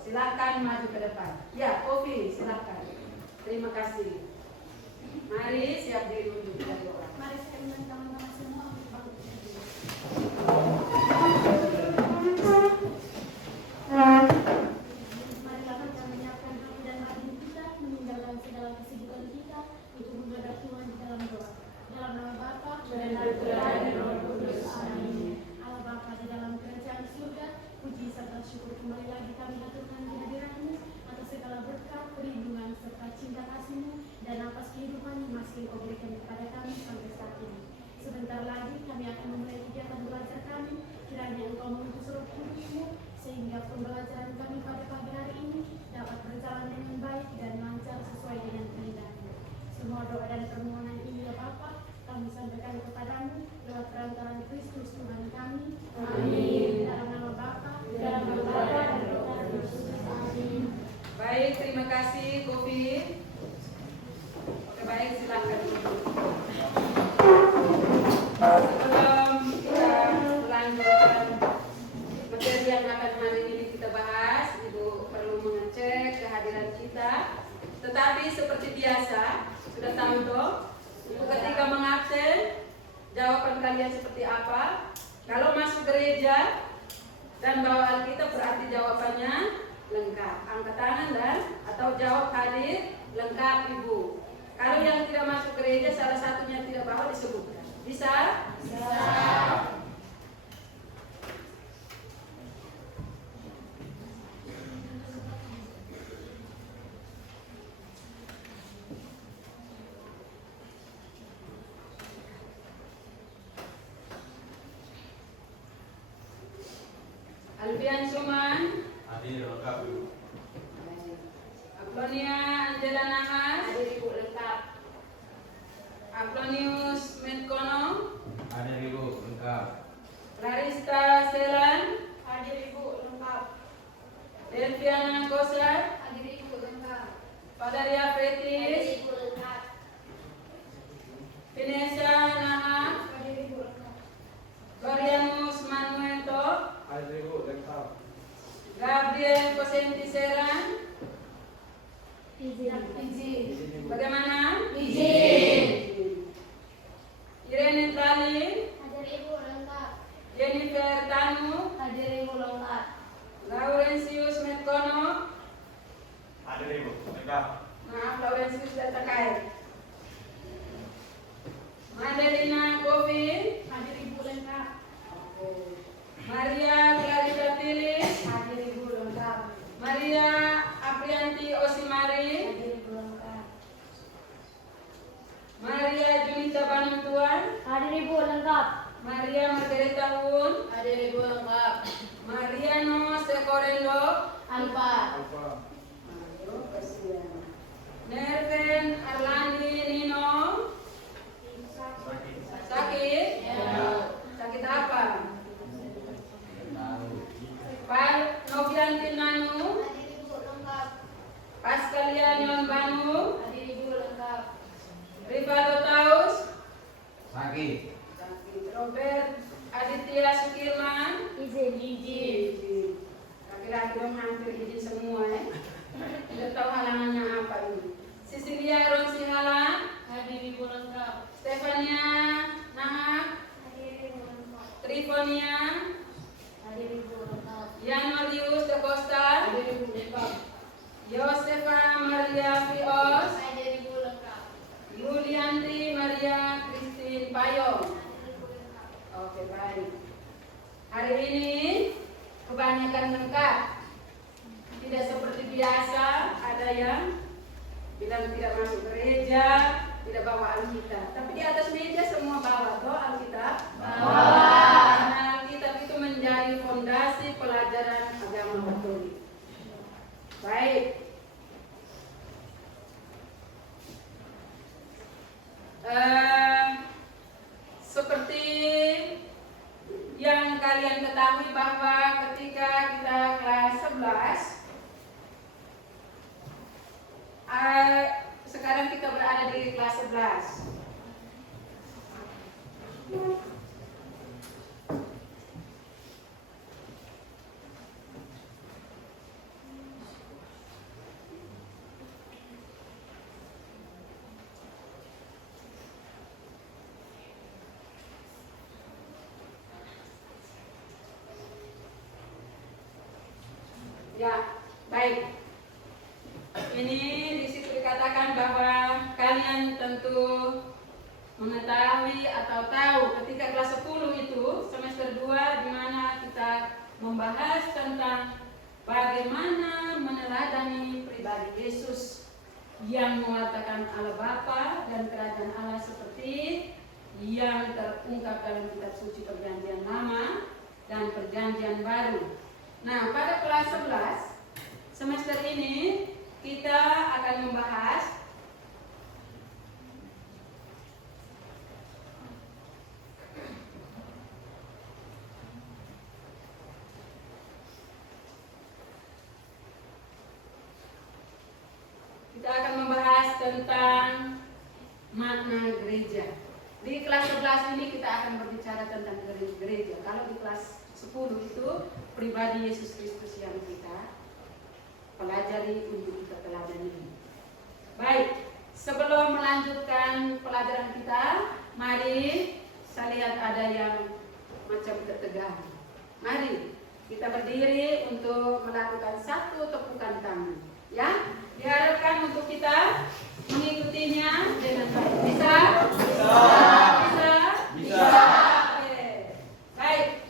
Silakan maju ke depan. Ya, Kofi, silakan. Terima kasih. Mari siap diri untuk kita doa. Mari saya undang teman-teman semua untuk bangkit berdiri. Marilah kita menyiapkan hati dan hati kita, meninggalkan segala kesibukan kita untuk menghadap Tuhan di dalam doa. Dalam nama Bapa dan Putra dan Roh Kudus. Amin. Allah Bapa di dalam kerajaan surga, puji serta syukur kembali lagi kami aturkan kehadiran-Mu atas segala berkat, perlindungan serta cinta kasih-Mu dan atas kehidupan yang masih Kau berikan kepada kami sampai saat ini. Sebentar lagi kami akan memulai kegiatan belajar kami. Kiranya Engkau mengutus Roh Kudus-Mu sehingga pembelajaran kami pada pagi hari ini dapat berjalan dengan baik dan lancar sesuai dengan kehendak-Mu. Semua doa dan permohonan ini ya Bapa, kami sampaikan kepadamu lewat perantaraan Kristus Tuhan kami. Amin. Dalam nama Bapa, dalam nama Bapa dan Roh Kudus. Amin. Baik, terima kasih Kofi. Oke, baik, silakan. Sebelum kita melanjutkan materi yang akan hari ini kita bahas, Ibu perlu mengecek kehadiran kita. Tetapi seperti biasa, sudah tahu toh, Ibu ketika mengabsen, jawaban kalian seperti apa? Kalau masuk gereja dan bawa Alkitab berarti jawabannya lengkap. Angkat tangan dan atau jawab hadir lengkap Ibu. Kalau yang tidak masuk gereja salah satunya tidak bawa disebutkan. Bisa? Bisa. Alfian Suman hadir lengkap Ibu. Aplonia Angela Nahas hadir Ibu lengkap. Aplonius Metkono Hadir Ibu lengkap. Larista Selan hadir Ibu lengkap. Delviana Kosa hadir Ibu lengkap. Padaria Fetis hadir Ibu lengkap. Vanessa Nahas hadir Ibu lengkap. Glorianus Manuelto Hadir Ibu lengkap. Gabriel Kosenti Seran izin. Bagaimana? Izin. Irene Tali hadir Ibu lengkap. Jennifer Tanu Hadir Ibu lengkap. Laurentius Metkono Hadir Ibu lengkap. maaf Laurentius tidak terkait. Madelina Kofi Hadir Ibu lengkap. Maria Clarita Tilis Hadir Ibu lengkap. Maria Aprianti Osimari Hadir Ibu lengkap. Maria Junita Bantuan Hadir Ibu lengkap. Maria Margareta Hun Hadir Ibu lengkap. Mariano Sekorendo Alfa. Ayo, kasihan. Nerven Arlandi Nino sakit? Ya. Sakit apa? Pak Novianti Nanu Hadir Ibu lengkap. Pas Daniel Banu, Hadir Ibu lengkap. Rivaldo Taus, Sakit. Robert Aditya Sukirman, Izin. laki-laki dong hampir izin semua ya. Tidak tahu halangannya apa ini. Cecilia Ronsi Halang, Hadir Ibu lengkap. Stefania Nahak, Hadir Ibu lengkap. Trifonia, Hadir Ibu lengkap. Yan Marius de Costa, Hadir Ibu lengkap. Josefa Maria Fios, Hadir Ibu lengkap. Yulianti Maria Christine Payong. Hadir Ibu lengkap. Oke, baik. Hari ini kebanyakan lengkap. Tidak seperti biasa, ada yang bilang tidak masuk gereja, tidak bawa Alkitab. Tapi di atas meja semua bawa toh Alkitab. Bawa. Karena Alkitab itu menjadi fondasi pelajaran agama Katolik. Baik. Seperti yang kalian ketahui bahwa ketika kita kelas 11, sekarang kita berada di kelas 11. Ya, baik. Ini di situ dikatakan bahwa kalian tentu mengetahui atau tahu ketika kelas 10 itu semester 2 di mana kita membahas tentang bagaimana meneladani pribadi Yesus yang mengatakan Allah Bapa dan kerajaan Allah seperti yang terungkap dalam kitab suci Perjanjian Lama dan Perjanjian Baru. Nah, pada kelas 11 semester ini kita akan membahas tentang makna gereja. Di kelas 11 ini kita akan berbicara tentang gereja. Kalau di kelas 10 itu pribadi Yesus Kristus yang kita pelajari untuk kita teladani. Baik, sebelum melanjutkan pelajaran kita, mari saya lihat ada yang macam tertegang. Mari kita berdiri untuk melakukan satu tepukan tangan. Ya, diharapkan untuk kita mengikutinya dengan baik. Bisa? Bisa. Bisa? Bisa. Oke. Baik.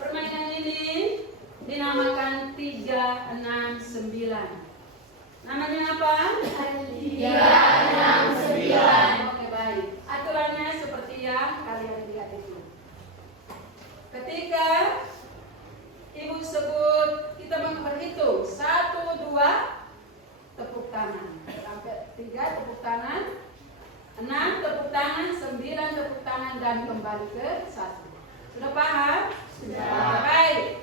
Permainan ini dinamakan 369. Namanya apa? 369. Oke, baik. Aturannya seperti yang kalian lihat itu. Ketika Ibu sebut, kita berhitung 1, 2, tepuk tangan. Sampai 3 tepuk tangan, 6 tepuk tangan, 9 tepuk tangan, dan kembali ke 1. Sudah paham? Sudah. Baik.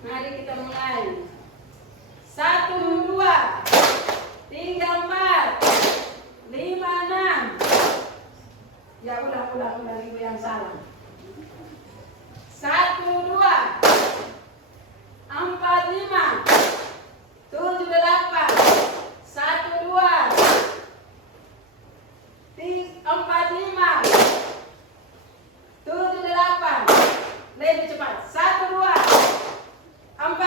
Mari kita mulai. 1, 2, 3, 4, 5, 6. Ya, ulang Ibu yang salah. 1, 2, 4, 5, 7, 8. 1, 2, 3, 4, 5, 7, 8. Lebih cepat. 1, 2, 4, 5,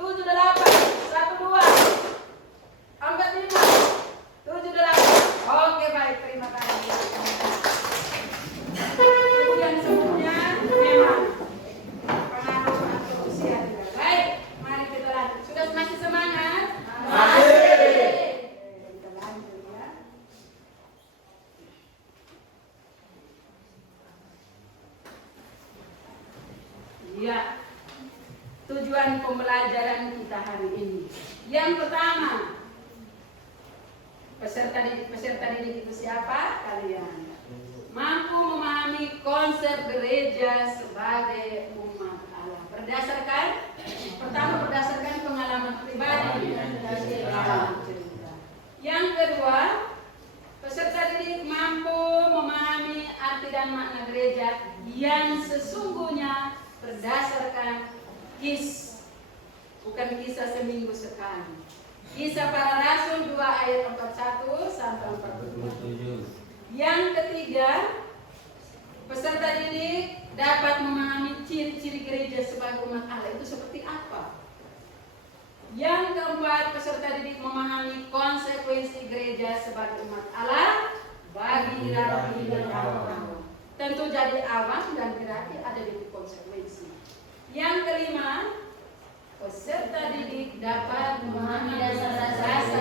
7, 8. 1, 2, 4, 5, 7, 8. Oke, baik. Terima kasih. Ibu yang sebelumnya memang pengaruh atau usia juga. Baik, mari kita lanjut. Sudah masih semangat? Masih. Kita lanjut ya. Ya, tujuan pembelajaran kita hari ini. Yang pertama, peserta didik itu siapa? Kalian. Mampu konsep gereja sebagai umat Allah. Berdasarkan pengalaman pribadi dalam cerita. Yang kedua, peserta didik mampu memahami arti dan makna gereja yang sesungguhnya berdasarkan bukan kisah seminggu sekali. Kisah Para Rasul 2 ayat 41 sampai 47. Yang ketiga, peserta didik dapat memahami ciri-ciri gereja sebagai umat Allah itu seperti apa. Yang keempat, peserta didik memahami konsekuensi gereja sebagai umat Allah bagi hierarki dan awam. Tentu jadi awam dan hierarki ada di konsekuensi. Yang kelima, peserta didik dapat memahami dasar-dasar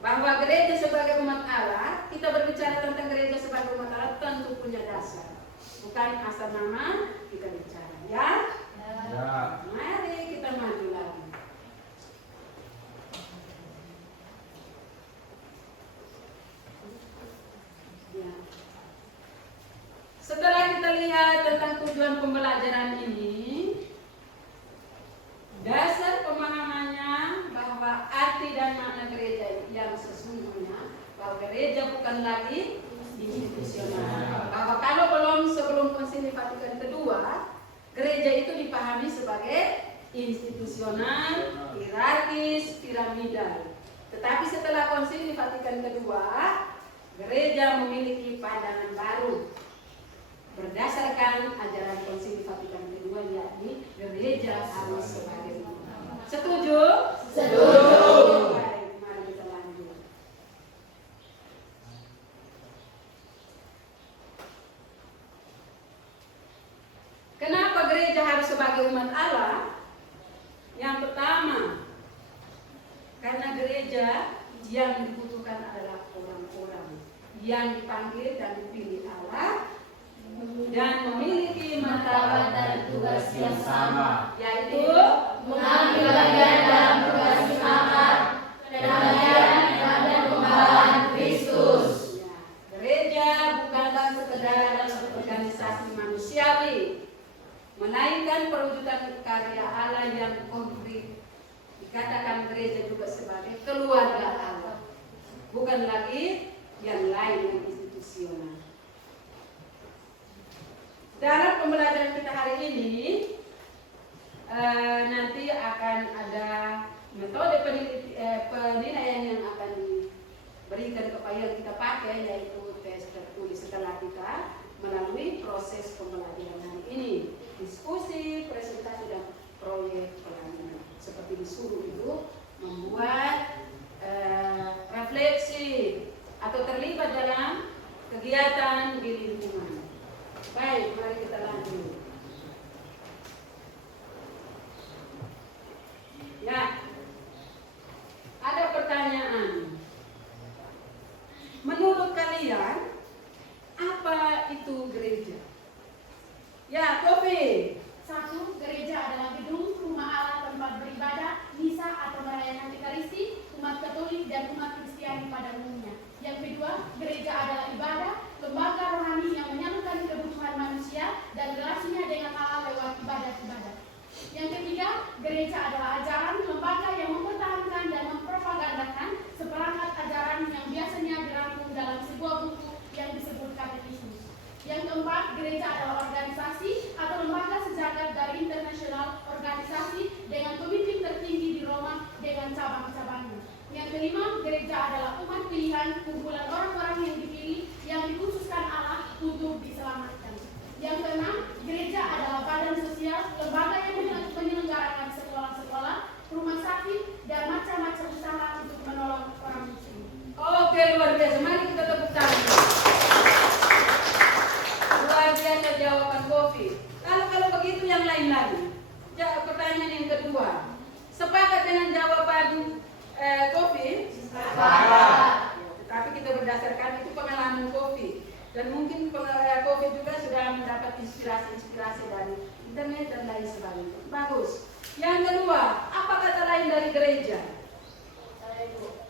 bahwa gereja sebagai umat Allah, kita berbicara tentang gereja sebagai umat Allah tentu punya dasar. Bukan asal nama kita bicara, ya? Ya. Mari kita maju lagi. Ya. Setelah kita lihat tentang tujuan pembelajaran ini, dasar pemahamannya bahwa arti dan makna gereja yang sesungguhnya, bahwa gereja bukan lagi institusional. Bahwa kalau sebelum Konsili Vatikan kedua, gereja itu dipahami sebagai institusional, hierarkis, piramidal. Tetapi setelah Konsili Vatikan kedua, gereja memiliki pandangan baru berdasarkan ajaran Konsili Vatikan kedua, yakni gereja harus sebagai umat. Setuju? Setuju. Baik, mari kita lanjut. Kenapa gereja harus sebagai umat Allah? Yang pertama, karena gereja yang dibutuhkan adalah orang-orang yang dipanggil dan dipilih Allah dan memiliki martabat dan tugas yang sama, yaitu mengambil bagian dalam tugas imamat, penampilan dan pembalaan Kristus. Ya, gereja bukanlah sekedar organisasi manusiawi, melainkan perwujudan karya Allah yang konkret. Dikatakan gereja juga sebagai keluarga Allah, bukan lagi yang lain yang institusional. Dalam pembelajaran kita hari ini, nanti akan ada metode penilaian yang akan diberikan kepada yang kita pakai, yaitu tes tertulis setelah kita melalui proses pembelajaran hari ini. Diskusi, presentasi, dan proyek pelayanan. Seperti disuruh itu membuat refleksi atau terlibat dalam kegiatan di lingkungan. Baik, mari kita lanjut. Ya, ada pertanyaan. Menurut kalian, apa itu gereja? Ya, Kopi. 1. Gereja adalah gedung rumah Allah, tempat beribadah, misa atau merayakan Ekaristi, umat Katolik dan umat Kristiani pada umumnya. Yang kedua, gereja adalah ibadah, lembaga rohani yang menyalurkan kebutuhan manusia dan relasinya dengan Allah lewat ibadah-ibadah. Yang ketiga, gereja adalah ajaran, lembaga yang mempertahankan dan mempropagandakan seperangkat ajaran yang biasanya dirangkum dalam sebuah buku yang disebut katekismus. Yang keempat, gereja adalah organisasi atau lembaga sejagat dari internasional organisasi dengan pemimpin tertinggi di Roma dengan cabang-cabangnya. Yang kelima, gereja adalah umat pilihan, kumpulan orang-orang yang dipilih, yang dikhususkan Allah untuk diselamatkan. Yang keenam, gereja adalah badan sosial, lembaga yang menyelenggarakan sekolah-sekolah, rumah sakit, dan macam-macam usaha untuk menolong orang miskin. Oke, luar biasa. Mari kita tepuk tangan. Luar biasa jawaban Kopi. Kalau begitu yang lain lagi. Pertanyaan yang kedua. Sepakat dengan jawaban Kopi? Sepakat. Tapi kita berdasarkan itu pengalaman Kopi. Dan mungkin Kopi juga sudah mendapat inspirasi dari internet dan lain sebagainya. Bagus. Yang kedua, apa kata lain dari gereja? Saya Ibu.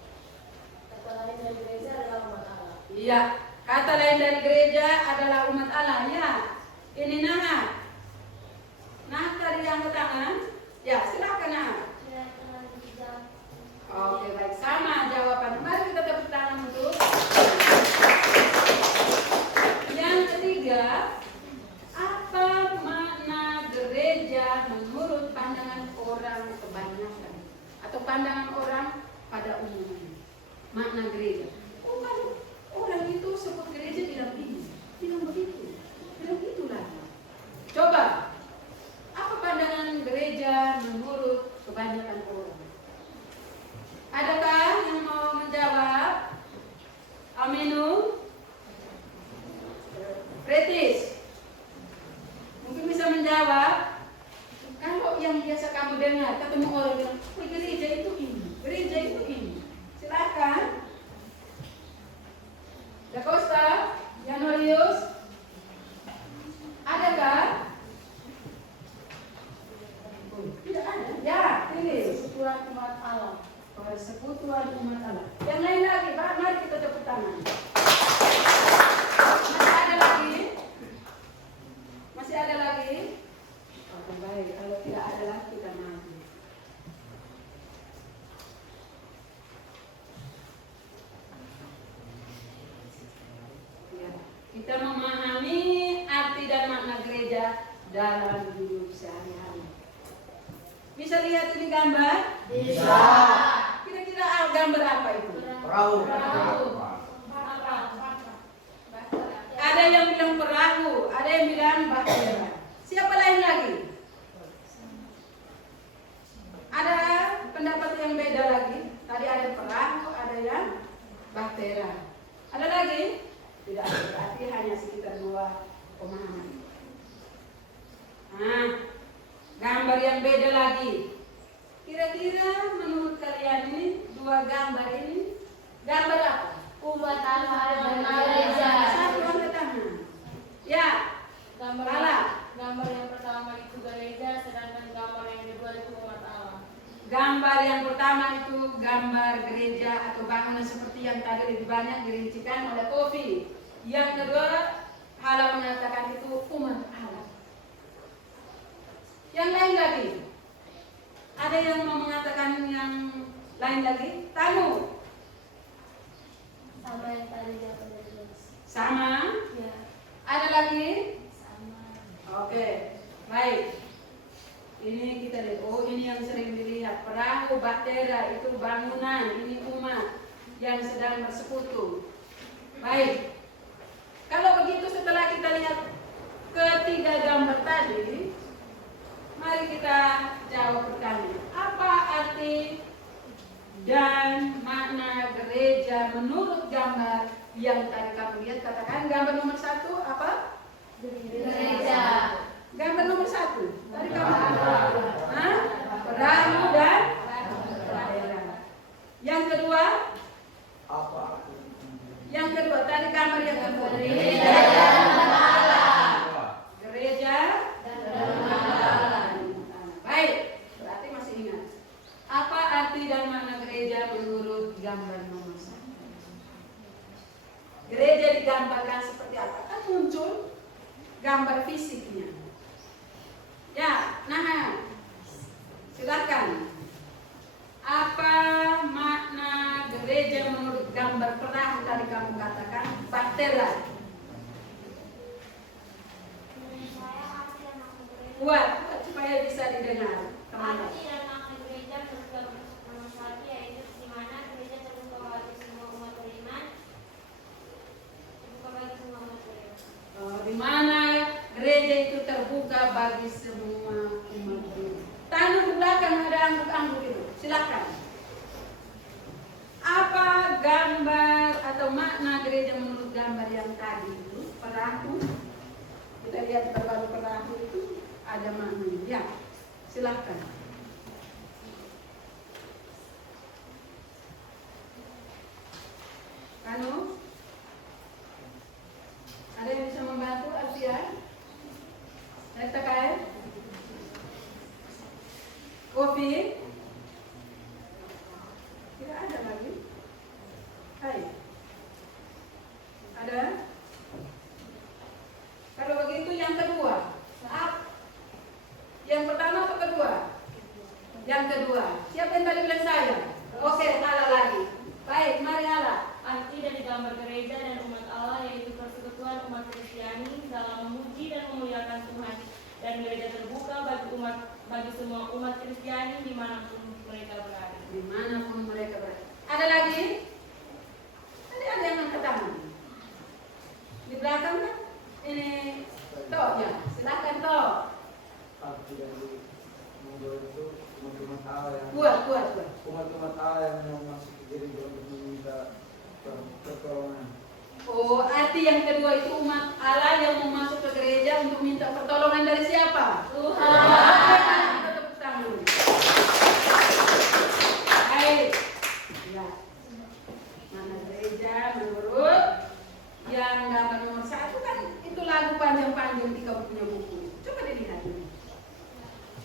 Kata lain dari gereja adalah umat Allah. Iya. Kata lain dari gereja adalah umat Allah. Ya, ini Nah. Nah, tadi angkat tangan. Ya, silakan Nah. Oke, baik. Sama jawaban. Mari kita tepuk tangan untuk. Yang ketiga, apa makna gereja menurut pandangan orang kebanyakan atau pandangan orang pada umumnya? Makna gereja. Oh, kan orang itu sebut gereja bilang ini, bilang begitu, bilang itulah. Coba, apa pandangan gereja menurut kebanyakan orang? Adakah yang mau menjawab? Aminu? Pretis? Mungkin bisa menjawab. Kalau yang biasa kamu dengar, ketemu orang bilang, oh, gereja itu ini, gereja itu ini. Silakan. Da Costa, Janorius, adakah? Tidak ada. Ya, pilih. Persekutuan umat Allah. Persekutuan umat Allah. Yang lain lagi, Pak, mari kita tepuk tangan. Masih ada lagi? Masih ada lagi? Oh, baik. Kalau tidak ada lagi, kita maju. Ya. Kita memahami arti dan makna gereja dalam hidup sehari-hari. Bisa lihat ini gambar? Bisa. Kira-kira gambar apa itu? Perahu. Ada yang bilang perahu, ada yang bilang bahtera. Siapa lain lagi? Ada pendapat yang beda lagi. Tadi ada perahu, ada yang bahtera. Ada lagi? Tidak ada, berarti hanya sekitar 2 pemahaman. Nah, gambar yang beda lagi. Kira-kira menurut kalian ini 2 gambar ini gambar apa? Umat Allah dan Gereja. gereja. Satu angkat tangan. Ya, Gambar Salah. gambar yang pertama itu gereja, sedangkan gambar yang kedua itu umat Allah. gambar yang pertama itu gambar gereja atau bangunan seperti yang tadi lebih banyak dirincikan oleh Kofi. Yang kedua, Hala mengatakan itu umat Allah. Yang lain lagi? Ada yang mau mengatakan yang lain lagi? Tamu? Sama yang tadi dia tulis. Sama? Ya, Ada lagi? sama. Oke, baik. Ini kita lihat. Oh, ini yang sering dilihat. Perahu, bahtera itu bangunan. Ini umat yang sedang bersekutu. Baik. Kalau begitu setelah kita lihat ketiga gambar tadi, mari kita jawab pertanyaan. Apa arti dan makna gereja menurut gambar yang tadi kamu lihat? Katakan gambar nomor 1 apa? Gereja. Gambar nomor 1 tadi kamu Hah? Perahu dan bahtera. Yang kedua? Apa? Yang kedua tadi gambar yang kedua. Gereja dan umat Allah. Gereja Dan umat Allah. Baik, berarti masih ingat. Apa arti dan makna gereja menurut gambar nomor 1? Gereja digambarkan seperti apa? Kan muncul gambar fisiknya. Ya, nah, silakan. Apa makna gereja menurut gambar perahu tadi kamu katakan? Bahtera. Kuat supaya bisa didengar. Teman-teman. Arti dan makna gereja menurut nomor 1 yaitu di mana gereja terbuka bagi semua umat beriman. Terbuka bagi semua umat beriman. Di mana gereja itu terbuka bagi semua umat beriman. Tangan di belakang ada angguk-angguk itu. Silakan. Apa gambar atau makna gereja menurut gambar yang tadi itu? Perahu. Kita lihat berbalik perahu itu ada maknanya. Ya, silakan. Kanu? Ada yang bisa membantu Alfian? Saya kain? Kopi? Tidak ada lagi? Hai. Ada? Kalau begitu yang kedua. Yang pertama atau kedua? Yang kedua. Siapa yang tadi bilang saya? Oke, Ala lagi. Baik, mari Ala. Arti dari gambar gereja dan umat Allah yaitu persekutuan umat Kristiani dalam memuji dan memuliakan Tuhan, dan gereja terbuka bagi semua umat Kristiani dimanapun mereka berada. Dimanapun mereka berada. Ada lagi? Tadi ada yang angkat tangan. Di belakang kan? Ini Toh ya, silakan Toh. Arti dari monggo itu umat-umat Allah yang Kuat. umat-umat Allah yang masuk ke gereja untuk meminta pertolongan. Oh, arti yang kedua itu umat Allah yang mau masuk ke gereja untuk minta pertolongan dari siapa? Tuhan. Kita tepuk tangan. Baik. Ya. Mana gereja menurut yang gambar nomor 1 kan itu lagu panjang-panjang di kamu punya buku. Coba dilihat ini.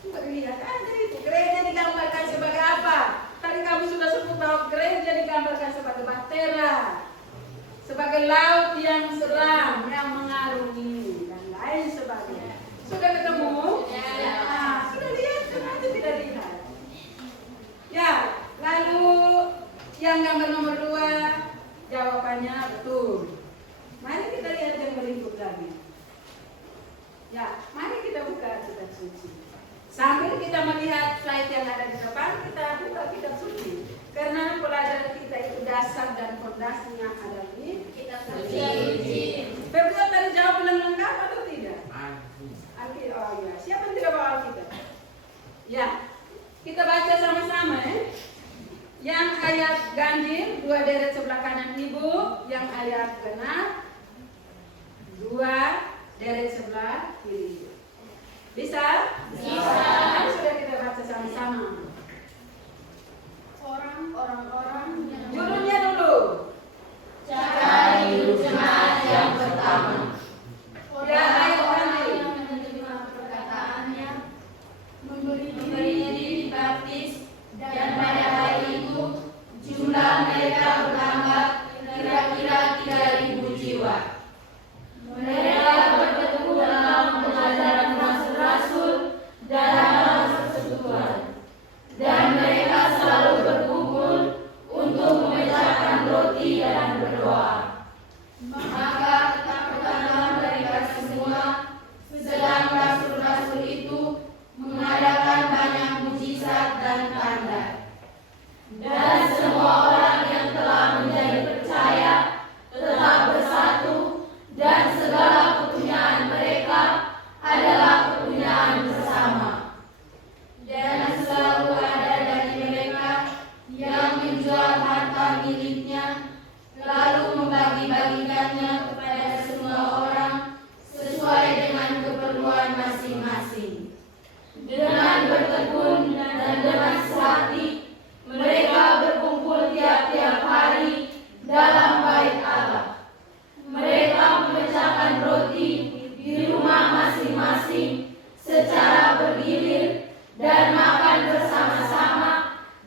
Coba dilihat. Ada itu. Gereja digambarkan sebagai apa? Tadi kamu sudah sebut bahwa gereja digambarkan sebagai bahtera, sebagai laut yang seram yang mengarungi dan lain sebagainya. Sudah ketemu? Ya. Nah, sudah lihat kan nanti tidak lihat. Ya, lalu yang gambar nomor 2 jawabannya betul. Mari kita lihat yang berikut lagi. Ya, mari kita buka kitab suci. Sambil kita melihat slide yang ada di depan, kita buka kitab suci. Karena pelajaran kita itu dasar dan fondasinya ada di kitab suci. Februari tadi jawab dengan lengkap atau tidak? Alkitab. Oh ya, siapa yang tidak bawa Alkitab? Ya, kita baca sama-sama ya. Yang ayat ganjil 2 deret sebelah kanan ibu, yang ayat genap 2 deret sebelah kiri. Bisa? Bisa. Sudah kita baca sama-sama. Orang-orang yang Judulnya dulu. Cara hidup jemaat yang pertama. Ya, ayo ganjil. yang menerima perkataannya Memberi diri dibaptis, dan pada hari itu jumlah mereka bertambah kira-kira 3.000 jiwa. Mereka bertekun dalam pengajaran rasul-rasul dan dalam persekutuan, dan mereka selalu berkumpul untuk memecahkan roti dan berdoa. Maka ketakutanlah mereka semua, sedang rasul-rasul itu mengadakan banyak mujizat dan tanda. Dan semua orang yang telah menjadi percaya tetap bersatu, dan segala kepunyaan mereka adalah kepunyaan bersama. Dan selalu ada dari mereka yang menjual harta miliknya, lalu membagi-bagikannya kepada semua orang sesuai dengan keperluan masing-masing. Dengan bertekun dan dengan sehati, mereka berkumpul tiap-tiap hari dalam bait Allah. Mereka memecahkan roti di rumah masing-masing secara bergilir dan makan bersama-sama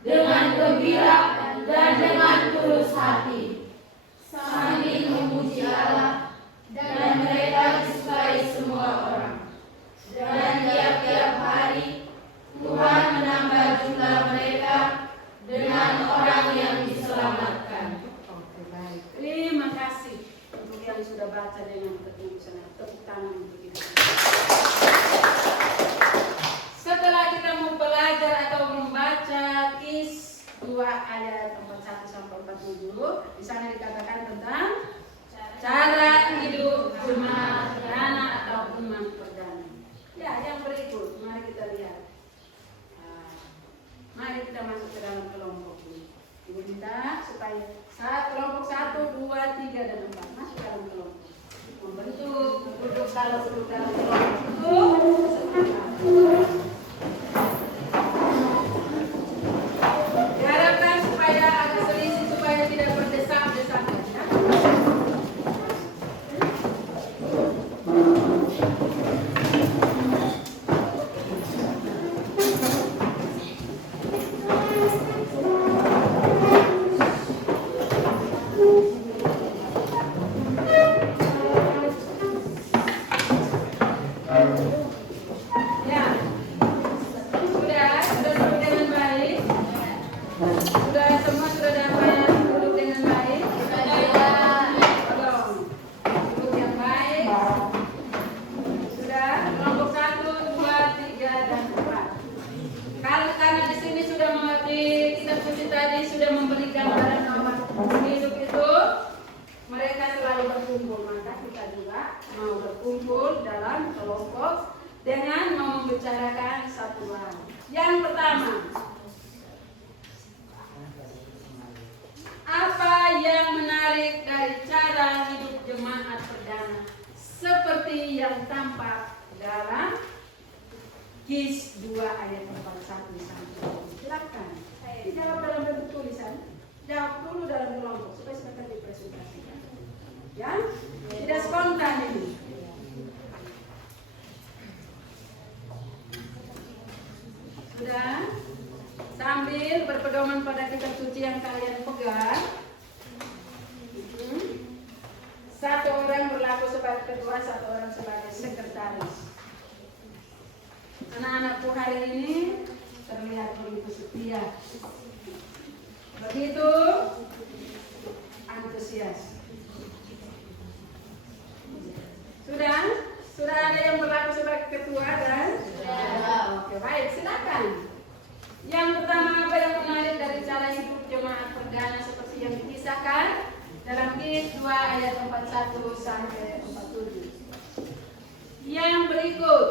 dengan gembira dan dengan tulus hati, sambil memuji Allah, dan mereka disukai semua orang. Dan tiap-tiap hari Tuhan menambah jumlah mereka dengan orang yang diselamatkan. Oke, baik. Terima kasih untuk yang sudah baca dengan ketulusan. Tepuk tangan untuk kita. Setelah kita mau belajar atau membaca Kis 2 ayat 41 sampai 47, di sana dikatakan tentang cara hidup jemaat perdana atau umat perdana. Ya, yang berikut, mari kita lihat. Mari kita masuk ke dalam kelompok ini. Ibu minta supaya kelompok 1, 2, 3, dan 4 masuk ke dalam kelompok. Membentuk duduk dalam kelompok itu. Diharapkan supaya ada selisih, supaya tidak berdesak-desakan ya. kita juga mau berkumpul dalam kelompok dengan mau membicarakan satu hal. Yang pertama, apa yang menarik dari cara hidup jemaat perdana seperti yang tampak dalam Kis 2 ayat 41 sampai 2. Silakan. Dijawab dalam bentuk tulisan. Jawab dulu dalam kelompok supaya sebentar dipresentasikan. Ya, tidak spontan ini. Sudah. Sambil berpedoman pada kitab suci yang kalian pegang. Satu orang berlaku sebagai ketua, satu orang sebagai sekretaris. Anak-anakku hari ini terlihat begitu setia, begitu antusias. Sudah? Sudah ada yang berlaku sebagai ketua dan? Sudah. Oke, baik, silakan. Yang pertama, apa yang menarik dari cara hidup jemaat perdana seperti yang dikisahkan dalam Kis 2 ayat 41 sampai 47. Yang berikut,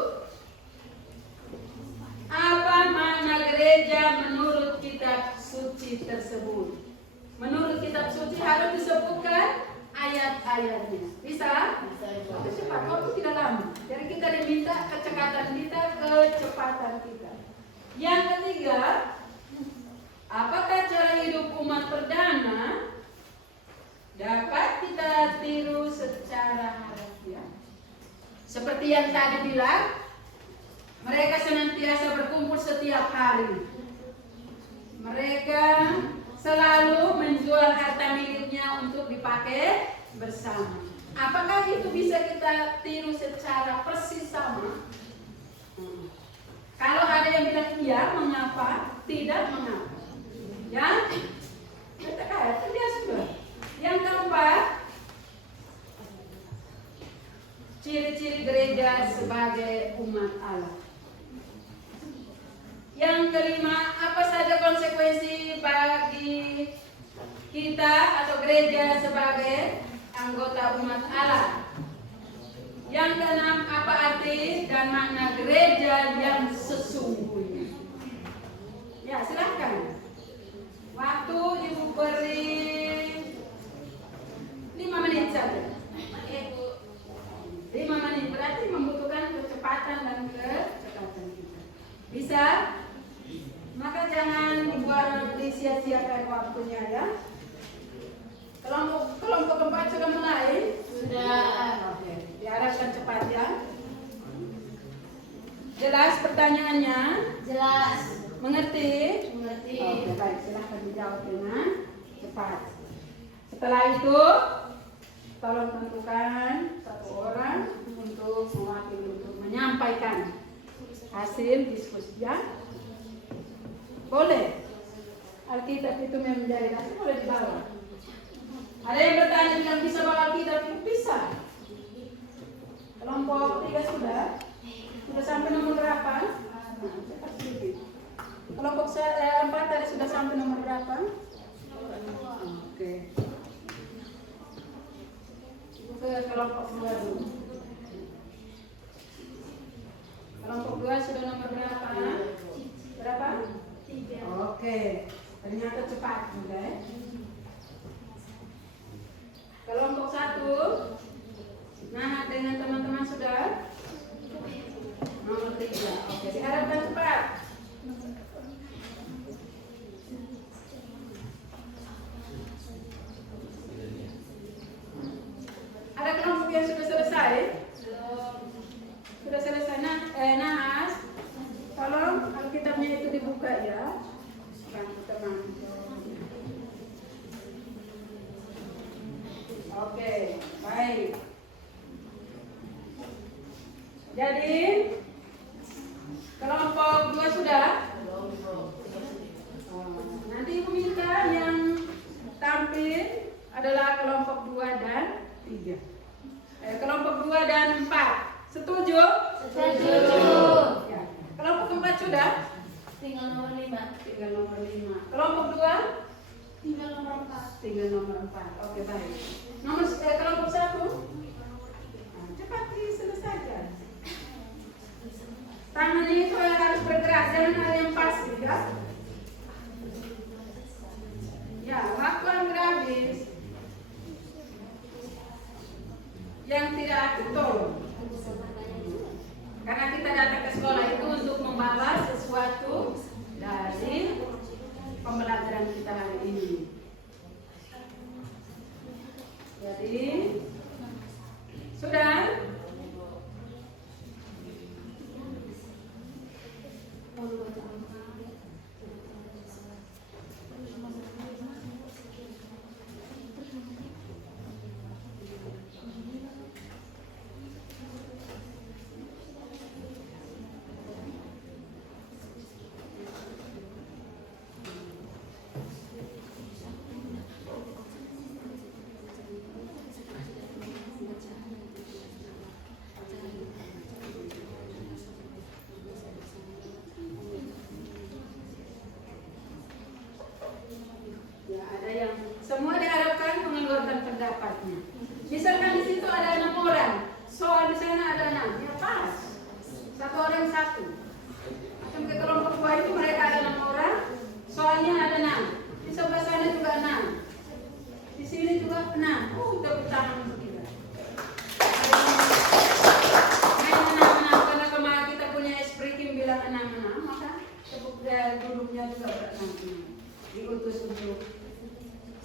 apa makna gereja menurut kitab suci tersebut? Menurut kitab suci harus disebutkan ayat-ayatnya. Bisa? Bisa. Cepat, waktu tidak lama. Jadi kita diminta kecepatan kita, kecepatan kita. Yang ketiga, apakah cara hidup umat perdana dapat kita tiru secara harfiah? Seperti yang tadi bilang, mereka senantiasa berkumpul setiap hari. Mereka selalu menjual harta miliknya untuk dipakai bersama. Apakah itu bisa kita tiru secara persis sama? Kalau ada yang bilang iya, mengapa? Tidak, mengapa? Ya? Kita kaya, dia sudah. Yang keempat, ciri-ciri gereja sebagai umat Allah. Yang kelima, apa saja konsekuensi bagi kita atau gereja sebagai anggota umat Allah? Yang keenam, apa arti dan makna gereja yang sesungguhnya? Ya, silakan. Waktu Ibu beri 5 menit saja. 5 menit berarti membutuhkan kecepatan dan kecepatan kita. Bisa? Maka jangan dibuat disia-siakan waktunya ya. Kelompok keempat sudah mulai? Sudah. Oke. Diharapkan cepat ya. Jelas pertanyaannya? Jelas. Mengerti? Mengerti. Oke, baik. Silahkan dijawab dengan cepat. Setelah itu, tolong tentukan satu orang untuk mewakili untuk menyampaikan hasil diskusi ya. Boleh. Alkitab itu menjadi dasar, boleh dibawa. Ada yang bertanya yang bisa bawa Alkitab? Bisa. Kelompok 3 sudah sampai nomor berapa? Kelompok 4 tadi sudah sampai nomor berapa? Oke. Ke kelompok 2 dulu. Kelompok 2 sudah nomor berapa? Berapa? 3. Oke. Ternyata cepat juga ya. Kelompok 1. Nah, dengan teman-teman sudah nomor 3. Oke, diharapkan cepat. Ada kelompok yang sudah selesai? Sudah selesai. Nahas, tolong Alkitabnya itu dibuka ya. Bantu teman. Oke, baik. Jadi kelompok 2 sudah? Nanti Ibu minta yang tampil adalah kelompok 2 dan 3. Kelompok 2 dan 4. Setuju? Setuju. Ya. Kelompok 4 sudah? Tinggal nomor 5. Tinggal nomor 5. Kelompok 2? Tinggal nomor 4. Tinggal nomor 4. Oke, baik. Kelompok 1? tidak aktif tolong. Karena kita datang ke sekolah itu untuk membawa sesuatu dari pembelajaran kita hari ini. Jadi sudah. Ya, ada yang semua diharapkan mengeluarkan pendapatnya. Misalkan di situ ada 6 orang, soal di sana ada 6, ya pas. 1 orang 1. Macam ke kelompok 2 itu mereka ada 6 orang, soalnya ada 6. Di sebelah sana juga 6. Di sini juga 6. Tepuk tangan untuk kita. Main 6-6 karena kemarin kita punya espreking bilang 6-6, maka tepuk duduknya juga ber-6-6. Diutus untuk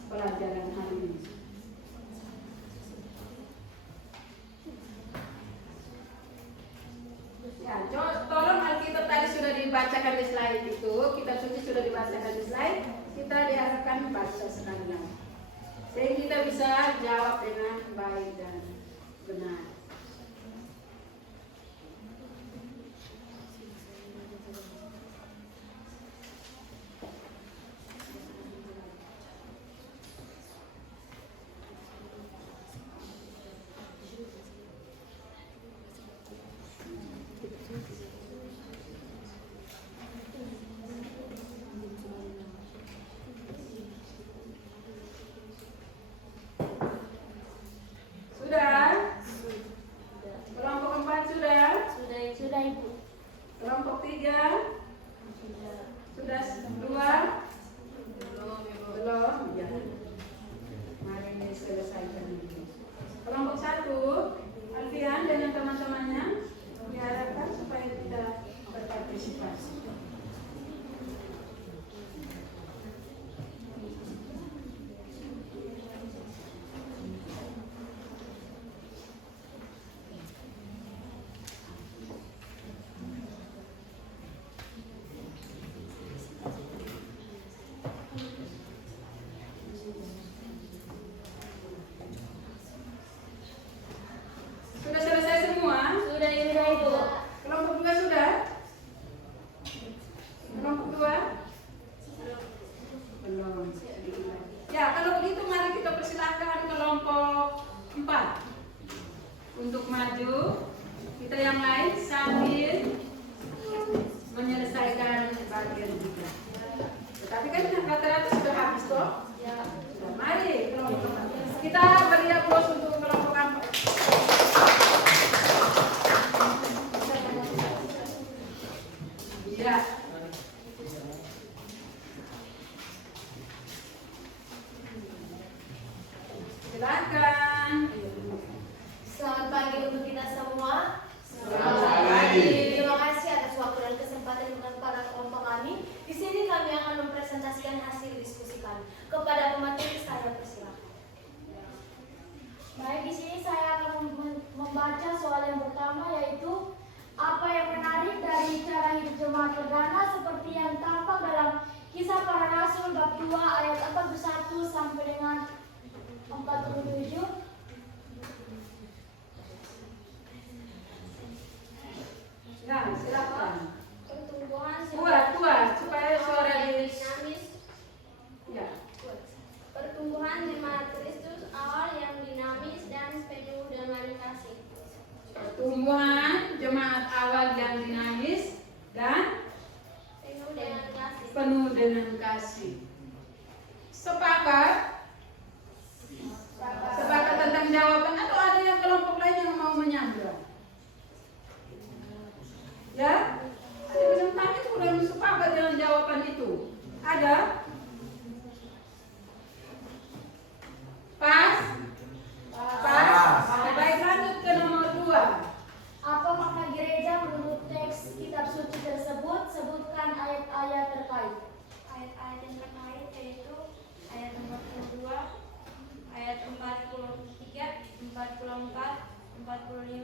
pelajaran hari ini. Ya, tolong Alkitab tadi sudah dibacakan di slide itu, kitab suci sudah dibacakan di slide, kita diharapkan baca sekali lagi. Sehingga kita bisa jawab dengan baik dan benar. Sudah? Kelompok 4 sudah? Sudah Ibu. Kelompok 3? Sudah 2? Belum? Ya. Mari ini selesaikan dulu. Kelompok 1, Alfian dengan teman-temannya diharapkan supaya kita berpartisipasi. Sudah selesai semua? Sudah Ibu. Kelompok 2 sudah? Kelompok 2? Belum. Ya, kalau begitu mari kita persilahkan kelompok 4 untuk maju. Kita yang lain sambil menyelesaikan bagian kita. Tetapi kan rata-rata sudah habis toh? Ya. Sudah, mari kelompok 4. Kita beri aplaus untuk kelompok 4. Ya. Silakan. Selamat pagi untuk kita semua. Selamat pagi. Terima kasih atas waktu dan kesempatan dengan para kelompok kami. Di sini kami akan mempresentasikan hasil diskusi kami. Kepada pemateri saya persilakan. Baik, di sini saya akan membaca soal yang pertama, yaitu apa yang menarik dari cara hidup jemaat perdana seperti yang tampak dalam Kisah Para Rasul bab 2 ayat 41 sampai dengan 47. Ya, silakan. Pertumbuhan Kuat supaya suara di dinamis. ya. Pertumbuhan jemaat Kristus awal yang dinamis dan penuh dengan kasih. Pertumbuhan jemaat awal yang dinamis dan Penuh dengan kasih. penuh dengan kasih. Sepakat? Sepakat tentang jawaban atau ada yang kelompok lain yang mau menyandra? Ya? Ada bilang kami sudah sepakat dengan jawaban itu. Ada? Pas? Pas? Baik, lanjut ke 45,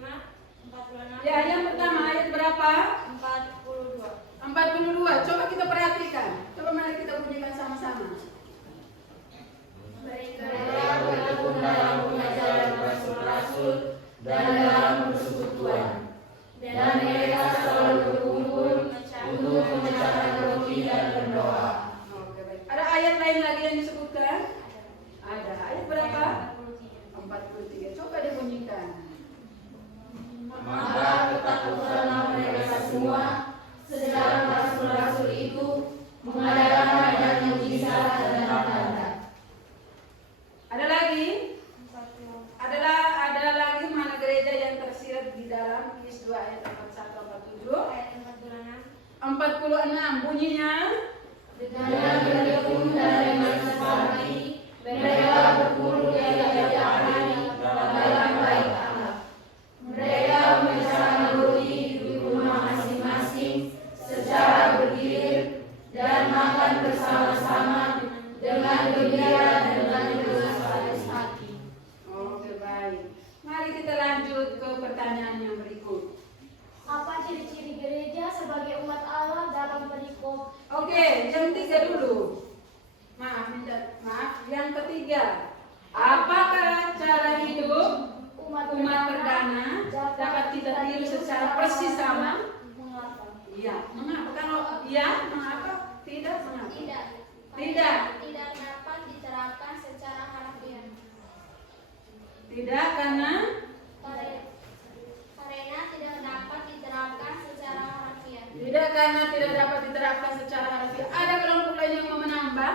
46. Ya, yang pertama ayat berapa? 42. 42. Coba kita perhatikan. Coba mari kita bunyikan sama-sama. Mereka bertekun dalam pengajaran rasul-rasul dan dalam persekutuan, dan mereka selalu berkumpul untuk memecahkan roti dan berdoa. Oke, baik. Ada ayat lain lagi yang disebutkan? Ada. Ayat berapa? 43. Coba dibunyikan. Maka ketakutanlah mereka semua, sedang rasul-rasul itu mengadakan banyak mujizat dan tanda. Ada lagi? Ada lagi mana gereja yang tersirat di dalam Kisah 2 ayat 41-47? Ayat 46. 46 bunyinya. Dengan bertekun dari masa pagi, mereka berkumpul tiap-tiap hari dalam bait Allah. Mereka memecahkan roti di rumah masing-masing secara bergilir dan makan bersama-sama dengan gembira dan dengan bersuka hati. Oke, baik. Mari kita lanjut ke pertanyaan yang berikut. Apa ciri-ciri gereja sebagai umat Allah dalam perikop? Oke, yang ketiga dulu. Maaf, yang ketiga. Apakah cara hidup umat perdana dapat kita tiru secara persis sama? Mengapa? Iya. Mengapa? Kalau iya, mengapa? Tidak, mengapa? Tidak. Tidak. Tidak dapat diterapkan secara harfiah. Tidak karena Karena tidak dapat diterapkan secara harfiah. tidak karena tidak dapat diterapkan secara harfiah. Ada kelompok lain yang mau menambah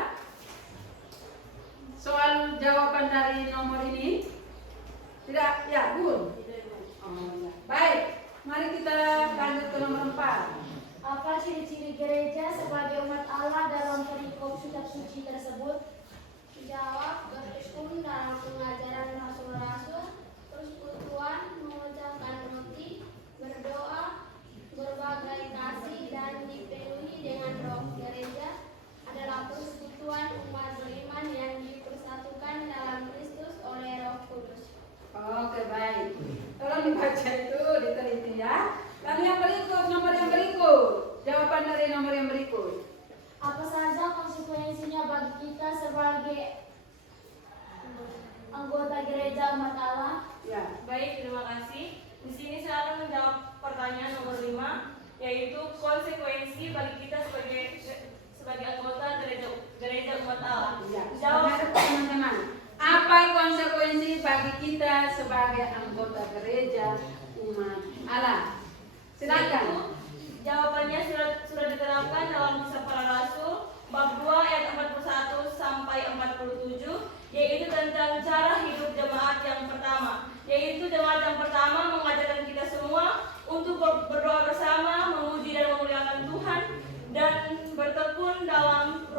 soal jawaban dari nomor ini? Tidak? Ya, Bun. Oh, ya. Baik. Mari kita lanjut ke nomor 4. Apa ciri-ciri gereja sebagai umat Allah dalam perikop kitab suci tersebut? Jawab, bertekun dalam pengajaran rasul-rasul, persekutuan, memecahkan roti, berdoa, berbagai kasih, dan dipenuhi dengan roh. Gereja adalah persekutuan umat beriman yang dipersatukan dalam Kristus oleh Roh Kudus. Oke, baik. Tolong dibaca itu, diteliti ya. Lalu yang berikut, nomor yang berikut. Jawaban dari nomor yang berikut. Apa saja konsekuensinya bagi kita sebagai anggota gereja umat Allah? Ya. Baik, terima kasih. Di sini saya akan menjawab pertanyaan nomor 5, yaitu konsekuensi bagi kita sebagai anggota gereja umat Allah. Ya. Jawab Teman-teman, apa konsekuensi bagi kita sebagai anggota gereja umat Allah? Silakan. Jawabannya sudah diterapkan dalam Kisah Para Rasul bab 2 ayat 41 sampai 47, yaitu tentang cara hidup jemaat yang pertama. Yaitu jemaat yang pertama mengajarkan kita semua untuk berdoa bersama, memuji dan memuliakan Tuhan, dan bertekun dalam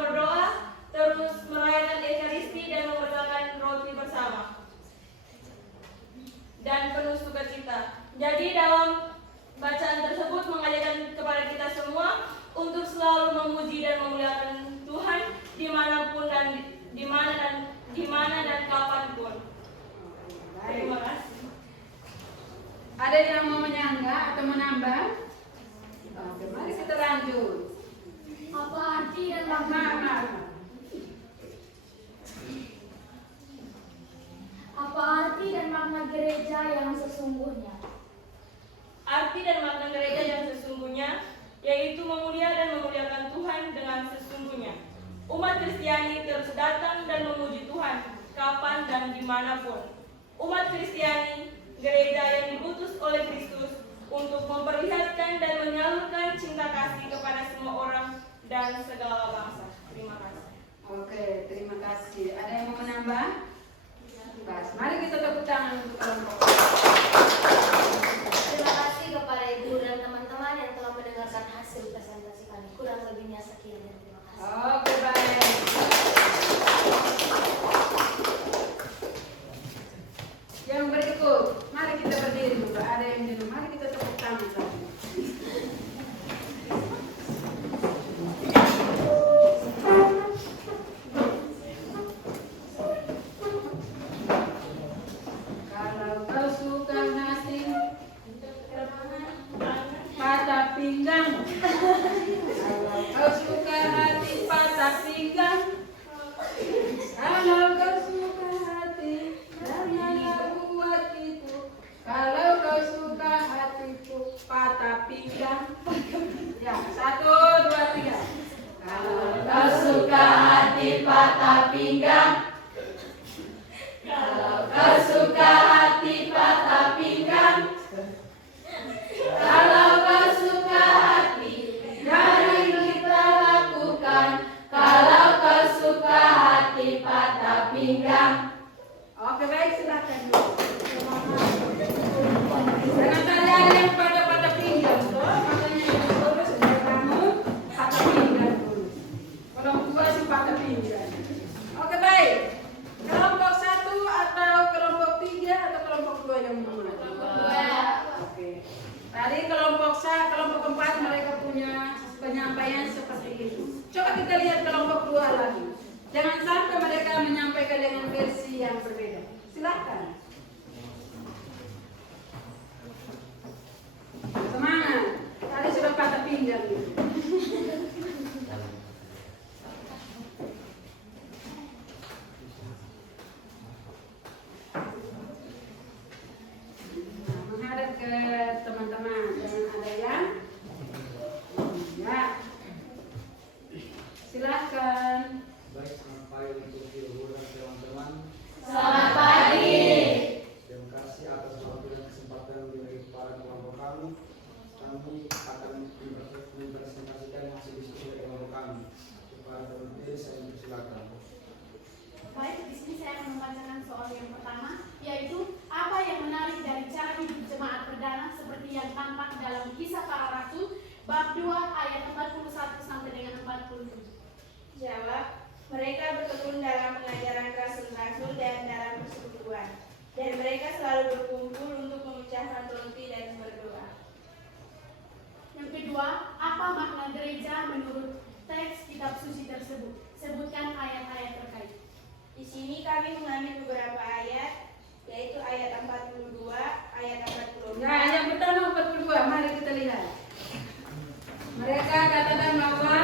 berdoa, terus merayakan Ekaristi dan memberkati roti bersama, dan penuh sukacita. Jadi dalam bacaan tersebut mengajarkan kepada kita semua untuk selalu memuji dan memuliakan Tuhan dimanapun dan di mana dan kapanpun. Terima kasih. Ada yang mau menyanggah atau menambah? Oke, mari kita lanjut. Apa arti dan makna? Apa arti dan makna gereja yang sesungguhnya? Arti dan makna gereja yang sesungguhnya yaitu memuliakan Tuhan dengan sesungguhnya. Umat Kristiani terus datang dan memuji Tuhan kapan dan dimanapun. Umat Kristiani, gereja yang diutus oleh Kristus untuk memperlihatkan dan menyalurkan cinta kasih kepada semua orang dan segala bangsa. Terima kasih. Oke, terima kasih. Ada yang mau menambah? Bas, mari kita tepuk tangan untuk kelompok. Terima kasih kepada Ibu dan teman-teman yang telah mendengarkan hasil presentasi kami. Kurang lebihnya sekian dan terima kasih. Oke, baik. Yang berikut, mari kita berdiri dulu. Ada yang dulu, mari kita tepuk tangan saja. patah pinggang. Kalau kau suka hati patah pinggang. Kalau kau suka hati, mari kita lakukan. Kalau kau suka hati patah pinggang. Oke, baik, silakan. Jangan kalian yang pada pinggang, makanya yang lurus kamu patah pinggang dulu. Kalau dua sih patah pinggang. Oke, baik. Kelompok 1 atau kelompok 3 atau kelompok 2 yang memulai? Oke. Tadi kelompok 4 mereka punya penyampaian seperti itu. Coba kita lihat kelompok 2 lagi. Jangan sampai mereka menyampaikan dengan versi yang berbeda. Silakan. Semangat. Tadi sudah patah pinggang. Menghadap ke teman-teman. Jangan ada yang ya. Silakan. Baik, selamat pagi untuk teman-teman. Selamat pagi. Terima kasih atas waktu dan kesempatan yang diberi kepada kelompok kami. Kami akan mempresentasikan hasil diskusi dari kelompok kami. Kepada teman-teman, saya mempersilakan. Baik, di sini saya akan membacakan soal yang pertama, yaitu apa yang menarik dari cara hidup jemaat perdana seperti yang tampak dalam Kisah Para Rasul bab 2 ayat 41 sampai dengan 47. Jawab, mereka bertekun dalam pengajaran rasul-rasul dan dalam persekutuan. Dan mereka selalu berkumpul untuk memecahkan roti dan berdoa. Yang kedua, apa makna gereja menurut teks kitab suci tersebut? Sebutkan ayat-ayat terkait. Di sini kami mengambil beberapa ayat, yaitu ayat 42, ayat 44. Nah, yang pertama 42, mari kita lihat. Mereka katakan bahwa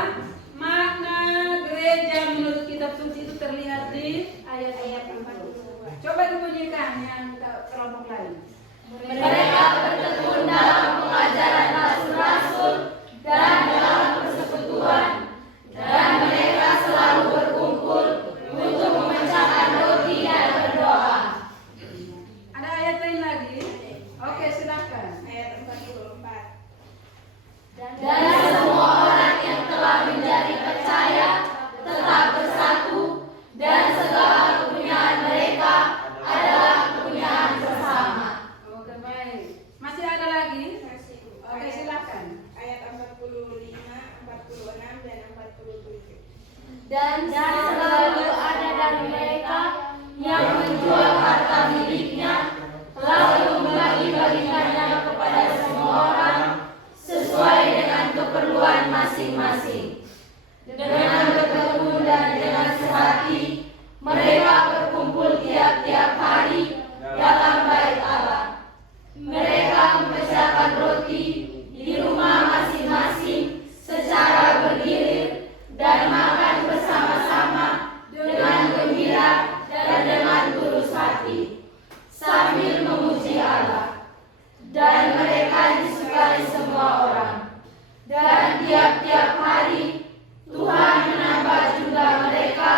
makna gereja menurut kitab suci itu terlihat di ayat-ayat 42. Coba dibunyikan yang kelompok lain. Mereka bertekun dalam pengajaran rasul-rasul dan dalam persekutuan, dan mereka selalu berkumpul untuk memecahkan roti dan berdoa. Ada ayat lain lagi? Oke, silakan. Ayat 44. Dan semua orang yang telah menjadi percaya tetap bersatu, dan segala kepunyaan mereka adalah kepunyaan bersama. Oke, baik. Masih ada lagi? Masih. Oke, silakan. Ayat 45, 46, dan 47. Dan selalu ada dari mereka yang menjual harta miliknya, lalu membagi-bagikannya kepada semua orang sesuai dengan keperluan masing-masing. Dengan bertekun dan dengan sehati, mereka berkumpul tiap-tiap hari dalam bait Allah. Mereka memecahkan roti di rumah masing-masing secara bergilir dan makan bersama-sama dengan gembira dan dengan tulus hati, sambil memuji Allah. Dan mereka disukai semua orang. Dan tiap-tiap hari Tuhan menambah jumlah mereka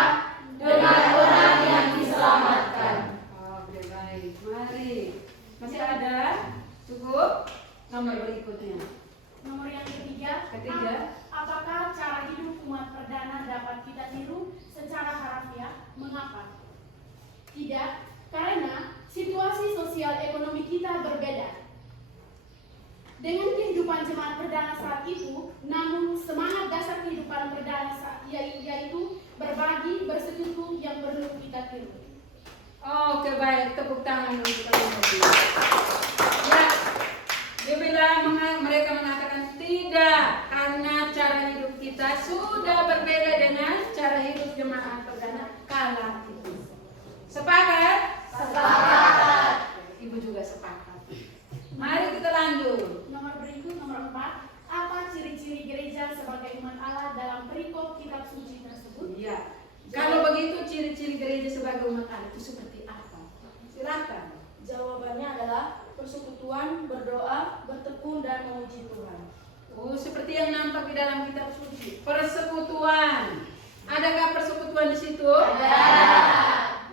dengan orang yang diselamatkan. Oke, baik. Mari. Masih ada? Cukup? Nomor berikutnya. Nomor yang ketiga, Ketiga. apakah cara hidup umat perdana dapat kita tiru secara harfiah? Mengapa? Tidak, karena situasi sosial ekonomi kita berbeda dengan kehidupan jemaat perdana saat itu. Namun semangat dasar kehidupan perdana yaitu berbagi, bersekutu yang perlu kita tiru. Oke, baik. Tepuk tangan untuk kalian. Ya, dia bilang mereka mengatakan tidak, karena cara hidup kita sudah berbeda dengan cara hidup jemaat perdana kala itu. Sepakat? Sepakat. Ibu juga sepakat. Mari kita lanjut. Nomor berikut, nomor 4. Apa ciri-ciri gereja sebagai umat Allah dalam perikop kitab suci tersebut? Iya. Kalau begitu ciri-ciri gereja sebagai umat Allah itu seperti apa? Silakan. Jawabannya adalah persekutuan, berdoa, bertekun, dan memuji Tuhan. Oh, seperti yang nampak di dalam kitab suci. Persekutuan. Adakah persekutuan di situ? Ada.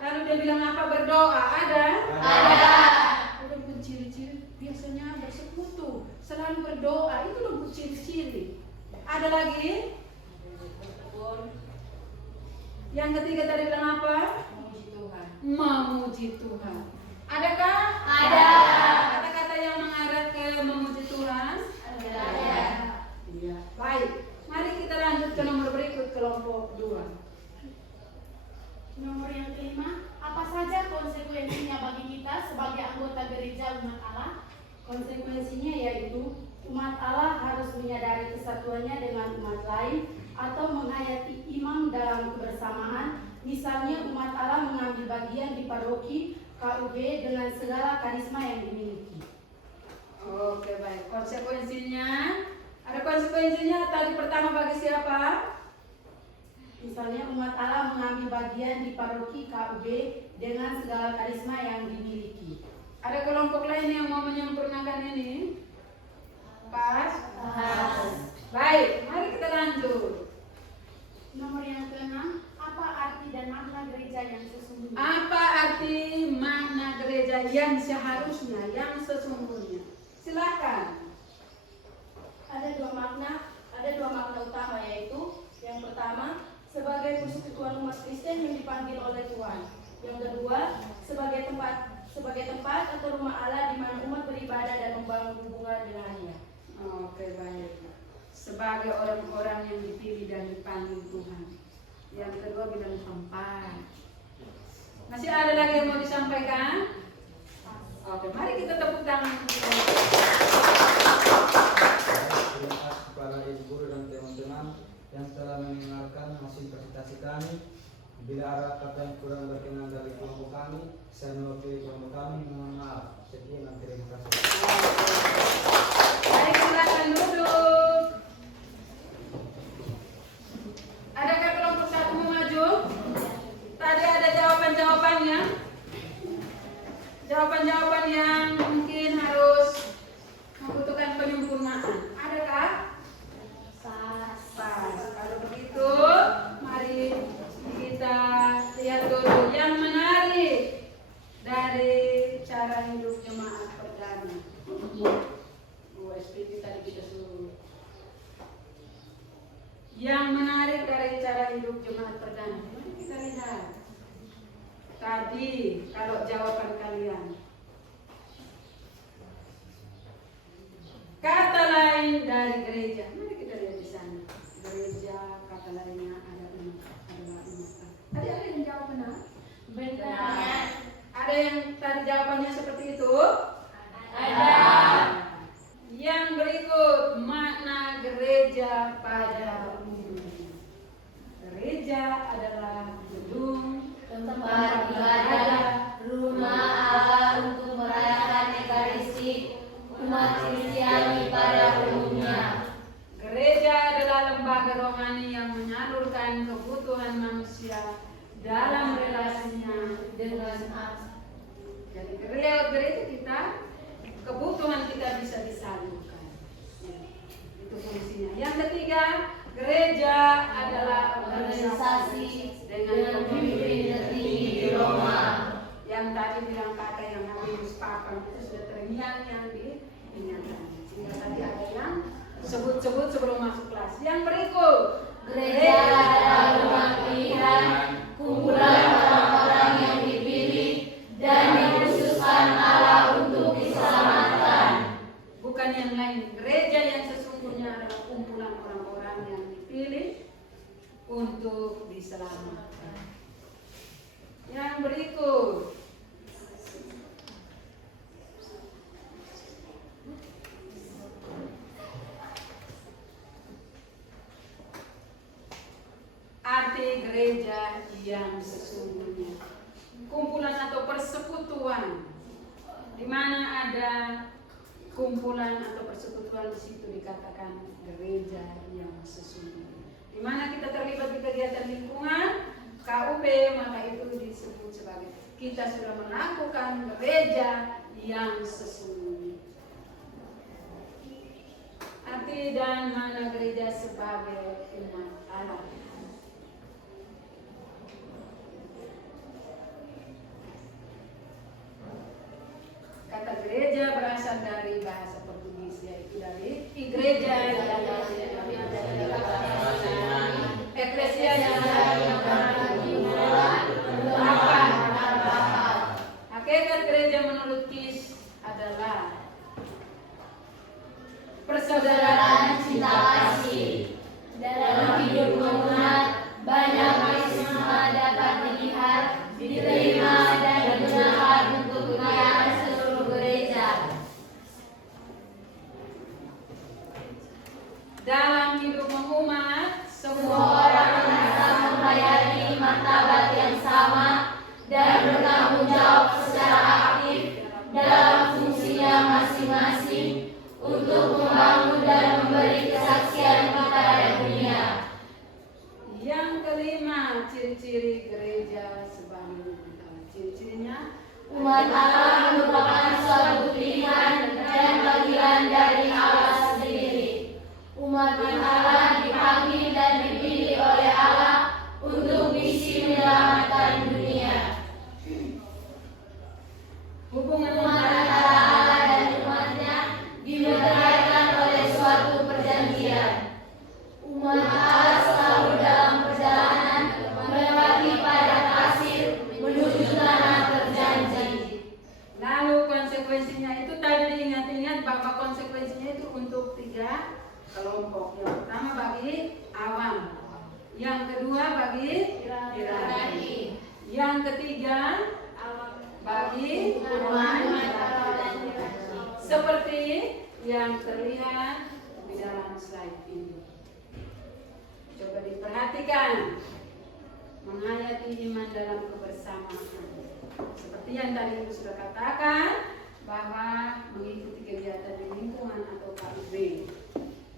Lalu dia bilang apa? Berdoa. Ada? Ada. Udah bukan ciri-ciri biasanya bersekutu, selalu berdoa, itu loh ciri-ciri. Ada lagi? Yang ketiga tadi bilang apa? Memuji Tuhan. Memuji Tuhan. Adakah? Ada. Kata-kata yang mengarah ke memuji Tuhan? Ada. Iya. Baik. Mari kita lanjut ke nomor berikut, kelompok 2. Nomor yang kelima, apa saja konsekuensinya bagi kita sebagai anggota gereja umat Allah? Konsekuensinya yaitu umat Allah harus menyadari kesatuannya dengan umat lain atau menghayati imam dalam kebersamaan. Misalnya umat Allah mengambil bagian di paroki KUB dengan segala karisma yang dimiliki. Oke, baik. Konsekuensinya, ada konsekuensinya tadi pertama bagi siapa? Misalnya umat Allah mengambil bagian di paroki KUB dengan segala karisma yang dimiliki. Ada kelompok lain yang mau menyempurnakan ini? Pas? Baik, mari kita lanjut. Nomor yang keenam, apa arti dan makna gereja yang sesungguhnya? Apa arti makna gereja yang seharusnya, yang sesungguhnya? Silakan. Ada dua makna utama, yaitu yang pertama sebagai persekutuan umat Kristen yang dipanggil oleh Tuhan. Yang kedua sebagai tempat atau rumah Allah di mana umat beribadah dan membangun hubungan dengannya. Oke, baik. Sebagai orang-orang yang dipilih dan dipanggil Tuhan. Yang kedua bilang tempat. Masih ada lagi yang mau disampaikan? Oke, mari kita tepuk tangan. Terima kasih kepada ibu guru dan teman-teman yang telah mendengarkan hasil presentasi kami. Bila ada kata yang kurang berkenan dari kelompok kami, saya mewakili kelompok kami mohon maaf. Sekian dan terima kasih. Baik, silakan duduk. Adakah kelompok 1 mau maju? Tadi ada jawaban-jawabannya. Jawaban-jawaban yang mungkin harus membutuhkan penyempurnaan. Adakah? Pas. Kalau begitu, mari kita lihat dulu yang menarik dari cara hidup jemaat perdana. USPP tadi kita suruh. Yang menarik dari cara hidup jemaat perdana. Mari kita lihat. Tadi kalau jawaban kalian. Kata lain dari gereja. Mari kita lihat di sana. Gereja kata lainnya adalah umat. Tadi ada yang jawab benar? Benar. Ada yang tadi jawabannya seperti itu? Ada. Yang berikut makna gereja pada umumnya. Gereja adalah gedung, Tempat ibadah, rumah Allah untuk merayakan Ekaristi umat Kristiani pada umumnya. Gereja adalah lembaga rohani yang menyalurkan kebutuhan manusia dalam relasinya dengan Allah. Jadi lewat gereja kita, kebutuhan kita bisa disalurkan. Ya, itu fungsinya. Yang ketiga, gereja adalah Organisasi dengan pemimpin tertinggi di Roma. Yang tadi bilang kata yang harus papan itu sudah terngiang-ngiang di ingatan. Sehingga tadi ada yang sebut-sebut sebelum masuk kelas. Yang berikut, Gereja adalah rumah pilihan, kumpulan orang-orang yang dipilih dan dikhususkan Allah untuk diselamatkan. bukan yang lain. Gereja yang sesungguhnya adalah kumpulan orang-orang yang dipilih untuk diselamatkan. Yang berikut, arti gereja yang sesungguhnya. Kumpulan atau persekutuan, di mana ada kumpulan atau persekutuan, di situ dikatakan gereja yang sesungguhnya. Di mana kita terlibat di kegiatan lingkungan KUB, maka itu disebut sebagai kita sudah melakukan gereja yang sesungguhnya. Arti dan mana gereja sebagai umat Allah. berasal dari bahasa Portugis, yaitu dari Igreja yang Eklesia yang hakikat gereja menurut KIS adalah persaudaraan cinta kasih. Dalam hidup umat, banyak karisma dapat dilihat, diterima, dan digunakan untuk kemuliaan seluruh gereja. Dalam hidup umat, Semua orang bisa menghayati martabat yang sama dan bertanggung jawab secara aktif dalam fungsinya masing-masing untuk membangun dan memberi kesaksian kepada dunia. yang kelima, ciri-ciri gereja sebangun. Ciri-cirinya Umat Allah merupakan suatu pilihan dan panggilan dari Allah sendiri. Umat Allah dipanggil dan dipilih oleh Allah untuk misi menyelamatkan dunia. hubungan Umat antara Allah dan umatnya dimeteraikan oleh suatu perjanjian. Umat Allah selalu dalam perjalanan melewati padang pasir menuju tanah terjanji. Lalu konsekuensinya itu tadi diingat-ingat bahwa konsekuensinya itu untuk 3 kelompok. Yang pertama bagi awam, yang kedua bagi hierarki, yang ketiga bagi umat. Seperti yang terlihat di dalam slide ini. Coba diperhatikan, menghayati iman dalam kebersamaan. Seperti yang tadi Ibu sudah katakan, bahwa mengikuti kegiatan di lingkungan atau KUB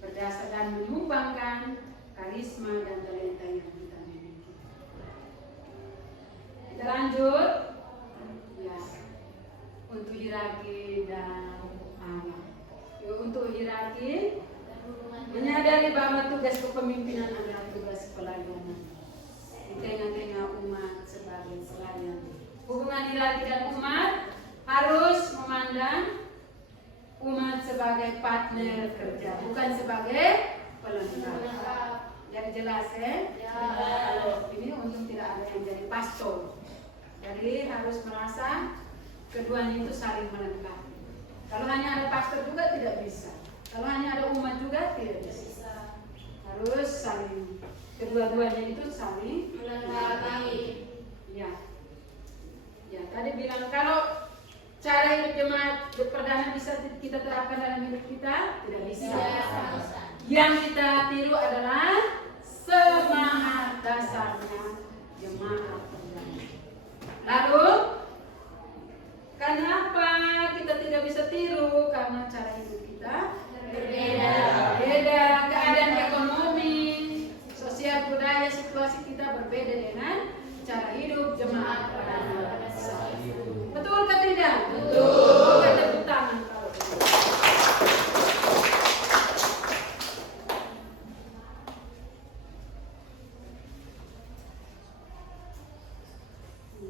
berdasarkan menyumbangkan karisma dan talenta yang kita miliki. Kita lanjut. Ya, untuk hierarki dan alam. Untuk hierarki, menyadari bahwa tugas kepemimpinan adalah tugas pelayanan di tengah-tengah umat sebagai pelayan. Hubungan hierarki dan umat harus memandang umat sebagai partner kerja, bukan sebagai pelengkap. Jadi jelas ya? Kalau ini untung tidak ada yang jadi pastor. Jadi harus merasa keduanya itu saling melengkapi. Kalau hanya ada pastor juga tidak bisa. Kalau hanya ada umat juga tidak bisa. Harus saling, kedua-duanya itu saling melengkapi. Ya. Ya, tadi bilang kalau cara hidup jemaat perdana bisa kita terapkan dalam hidup kita, tidak bisa. Yang kita tiru adalah semangat dasarnya jemaat perdana. Lalu, kenapa kita tidak bisa tiru? Karena cara hidup kita berbeda. Keadaan ekonomi, sosial, budaya, situasi kita berbeda dengan cara hidup jemaat perdana. Betul atau tidak? Betul. Kita tepuk tangan kalau betul.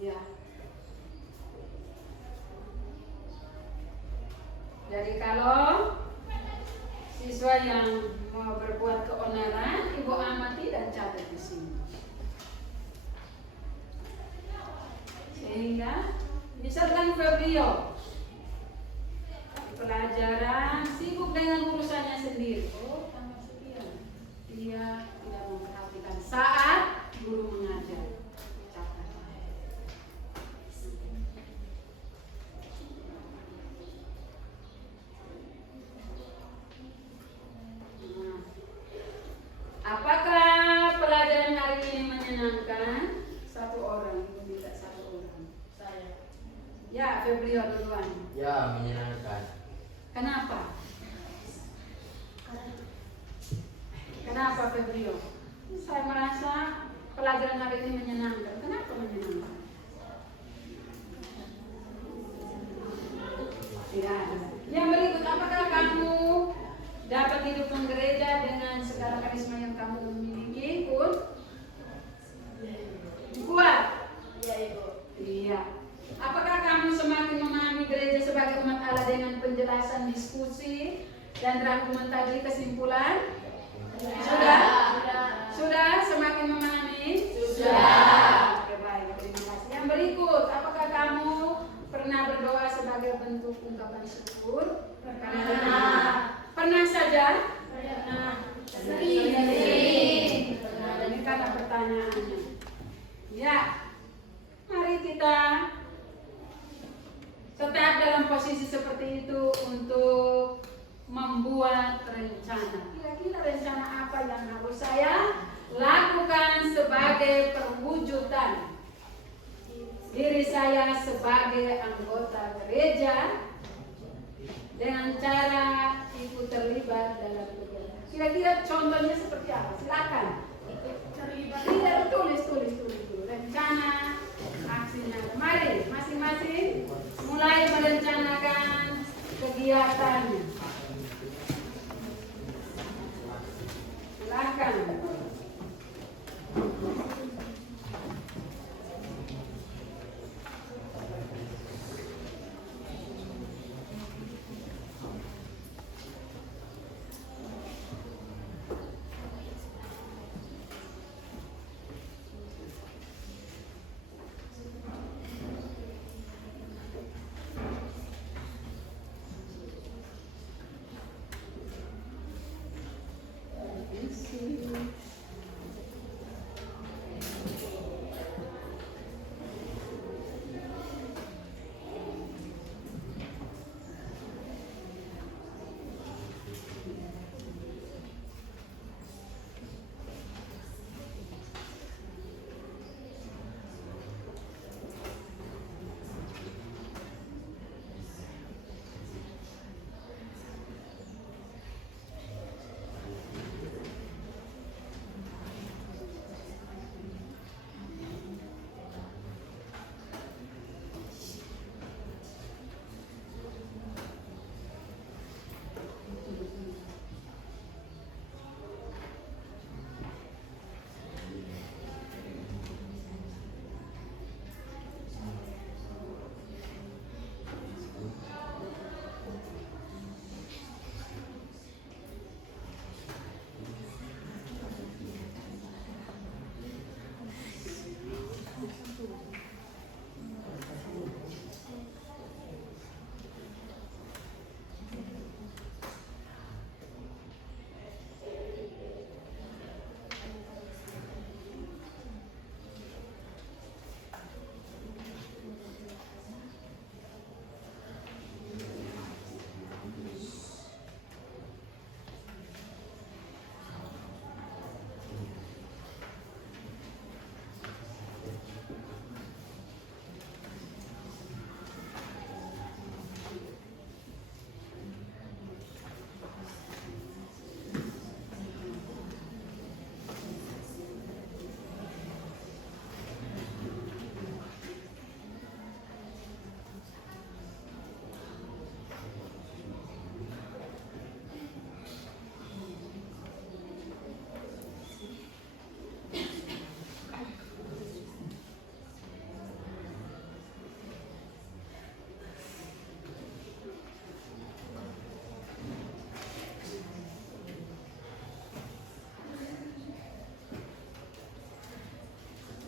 Ya. Jadi kalau siswa yang mau berbuat keonaran, Ibu amati dan catat di sini. Sehingga misalkan Febrio pelajaran sibuk dengan urusannya sendiri. Oh, tambah sekian. Dia tidak memperhatikan saat guru mengajar. Catat. Nah, apakah pelajaran hari ini menyenangkan? Satu orang, Ibu minta satu orang. Saya. Ya, Febrio duluan. Ya, menyenangkan. Kenapa? Kenapa Febrio? Saya merasa pelajaran hari ini menyenangkan. Kenapa menyenangkan? Tidak ada. Yang berikut, apakah kamu dapat hidup gereja dengan segala karisma yang kamu miliki? Kuat? Iya, Ibu. Iya. Apakah kamu semakin memahami gereja sebagai umat Allah dengan penjelasan diskusi dan rangkuman tadi kesimpulan? Sudah? Sudah semakin memahami? Sudah. Oke, baik, terima kasih. Yang berikut, apakah kamu pernah berdoa sebagai bentuk ungkapan syukur? Pernah saja? Sering. Ini kata pertanyaannya. Ya, mari kita tetap dalam posisi seperti itu untuk membuat rencana. Kira-kira rencana apa yang harus saya lakukan sebagai perwujudan diri saya sebagai anggota gereja dengan cara ikut terlibat dalam kegiatan. Kira-kira contohnya seperti apa? Silakan. Tidak, tulis dulu. Rencana aksinya. Mari masing-masing mulai merencanakan kegiatannya. Silakan.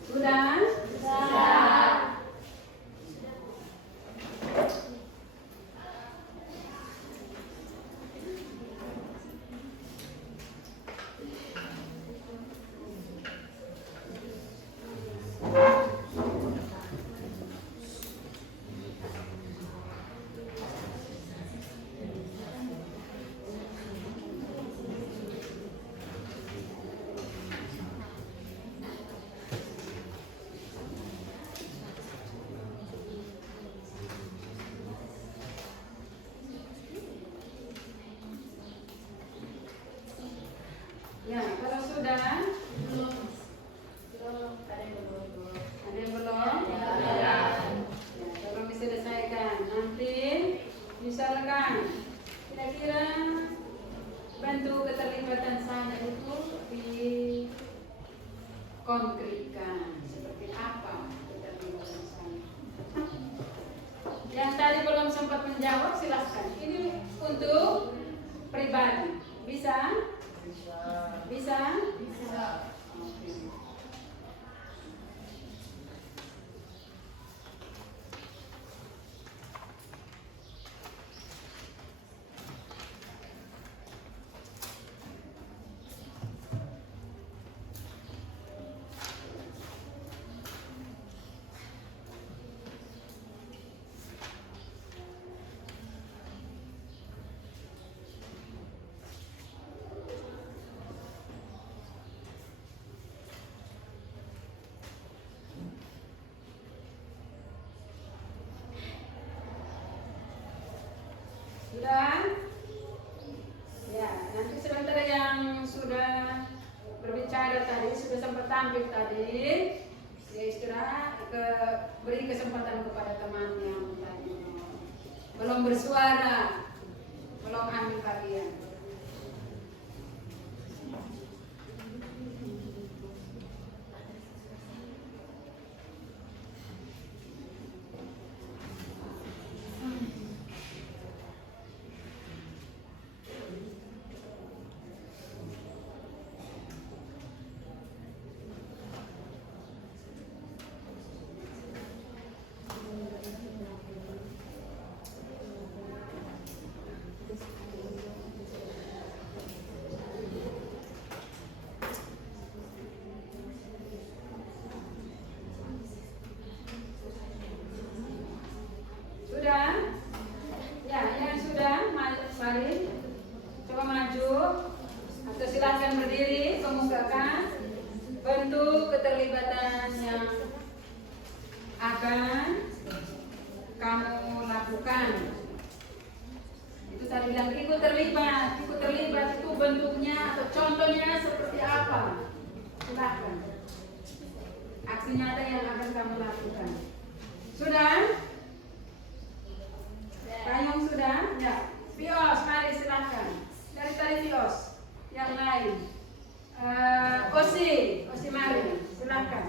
Sudah? Ya, kalau sudah, ada yang belum? Ya, tolong diselesaikan. Nanti misalkan kira-kira bentuk keterlibatan saya itu dikonkretkan seperti apa keterlibatan saya. Yang tadi belum sempat menjawab silahkan. Ini untuk pribadi. Bisa? Bisa? Oke. Sudah? Ya, nanti sebentar yang sudah berbicara tadi, sudah sempat tampil tadi, ya istirahat, beri kesempatan kepada teman yang tadi belum bersuara, belum ambil bagian. Sudah? Ya, yang sudah, mari coba maju atau silakan berdiri, kemukakan bentuk keterlibatan yang akan kamu lakukan. Itu tadi bilang ikut terlibat itu bentuknya atau contohnya seperti apa? Silakan. Aksi nyata yang akan kamu lakukan. Sudah? Payung sudah? Ya. Pios, mari silakan. Dari tadi Pios. Yang lain. Osi mari, silakan.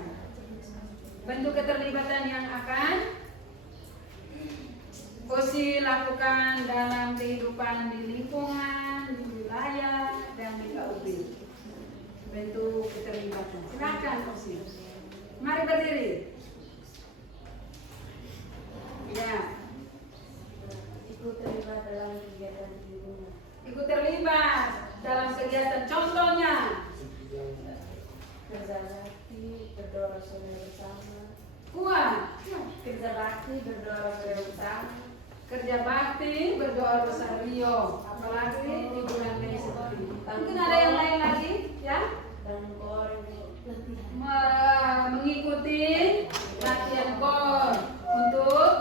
Bentuk keterlibatan yang akan Osi lakukan dalam kehidupan di lingkungan, di wilayah, dan di KUB. Bentuk keterlibatan. Silakan Osi. Mari berdiri. Ya. Ikut terlibat dalam kegiatan di rumah. Ikut terlibat dalam kegiatan, contohnya Kerja bakti, berdoa bersama. kuat. Kerja bakti, berdoa bersama. Kerja bakti, berdoa rosario, apalagi di bulan Mei seperti ini. Mungkin ada yang lain lagi, ya? Dan kor Mengikuti latihan kor untuk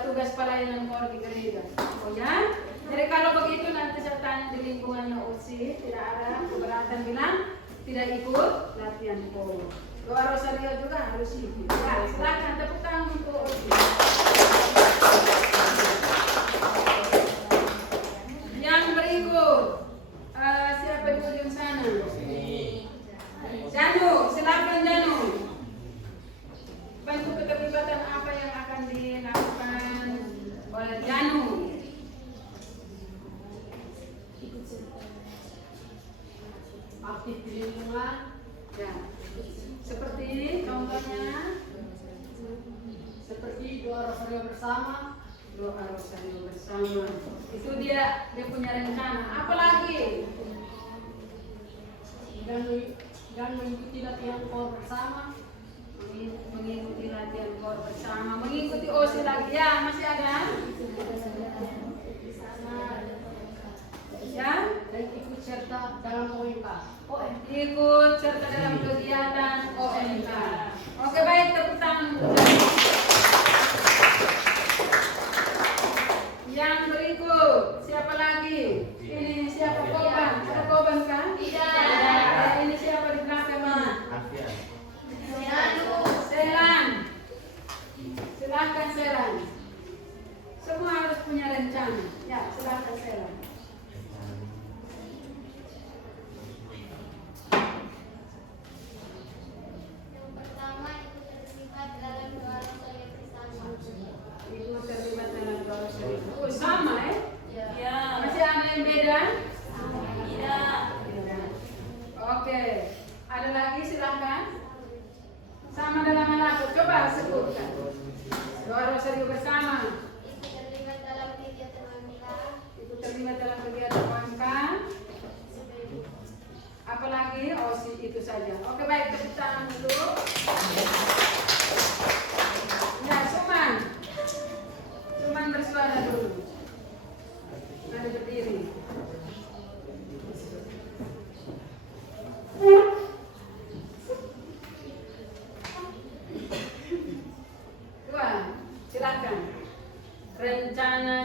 tugas pelayanan kor di gereja. Oh ya? Jadi kalau begitu nanti saya tanya di lingkungannya USI, tidak ada keberatan bilang tidak ikut latihan kor. Doa rosario juga harus ikut. Ya, silakan tepuk tangan untuk USI. Yang berikut, siapa di ujung sana? Janu, silakan Janu. Bentuk keterlibatan apa yang akan dilakukan oleh Janu? ikut serta aktif di lingkungan. Ya. Seperti contohnya, Seperti doa rosario bersama. doa rosario bersama. Itu dia punya rencana. Apalagi? Dan mengikuti latihan kor bersama. Mengikuti latihan kor bersama, mengikuti OSI lagi. Ya, masih ada? Ya? Dan ikut serta dalam OMK. Ikut serta dalam kegiatan OMK. Oke, baik, tepuk tangan untuk yang berikut. Siapa lagi? Ini siapa? Koban. Ada Koban kan? Tidak. Ini siapa di belakang ini? Selan. Silakan Selan. Semua harus punya rencana. Ya, silakan Selan. Yang pertama ikut terlibat dalam doa rosario bersama. Ikut terlibat dalam doa rosario. Oh, sama Ya. Masih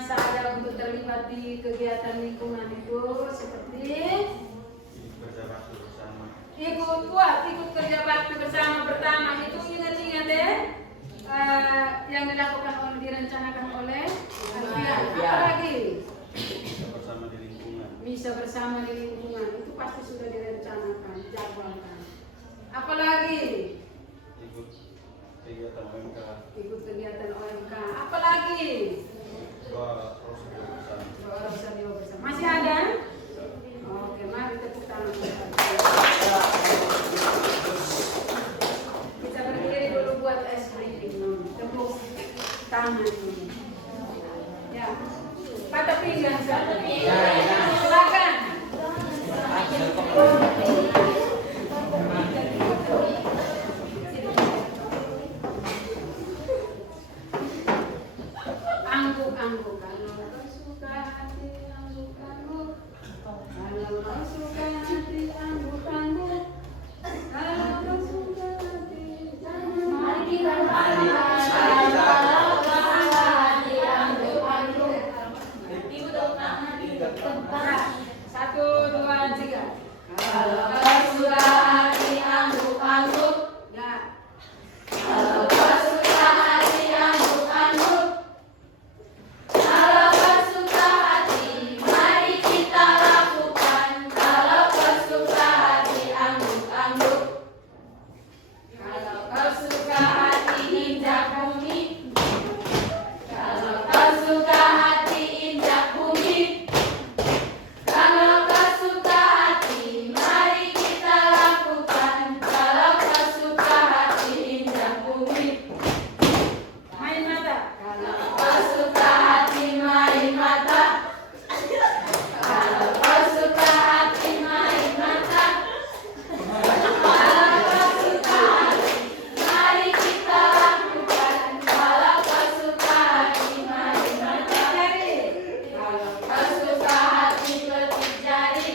sadar untuk terlibat di kegiatan lingkungan itu seperti ikut kerja bakti bersama pertama itu ingat-ingat ya yang dilakukan oleh direncanakan oleh Alfian. Apa lagi? Bisa bersama di lingkungan itu pasti sudah direncanakan, dijadwalkan. Apa lagi? Ikut kegiatan OMK. Apa lagi? Doa Rosario bersama. Masih ada? Oke, mari tepuk tangan. Kita berdiri dulu buat ice breaking. Tepuk tangan. Ya. Patah pinggang. Silakan. Angguk-angguk. Kalau kau suka hati, angguk-angguk. Kalau kau suka hati, angguk-angguk. Kalau kau suka hati, jangan. Mari kita kalau kau suka hati, angguk-angguk. Satu, dua, tiga. Kalau kau suka hati, angguk-angguk. Ya. Kalau kau suka hati, angguk-angguk. Kalau kau suka hati, mari kita lakukan. Kalau kau suka hati, angguk-angguk. Kalau kau suka hati, injak bumi. Kalau kau suka hati, injak bumi. Kalau kau suka hati, mari kita lakukan. Kalau kau suka hati, injak bumi. Main mata. Kalau kau suka hati, main mata. Kalau kau suka hati, main mata. Kalau kau suka hati, mari kita lakukan. Kalau kau suka hati, main mata. Kalau kau suka hati, petik jari.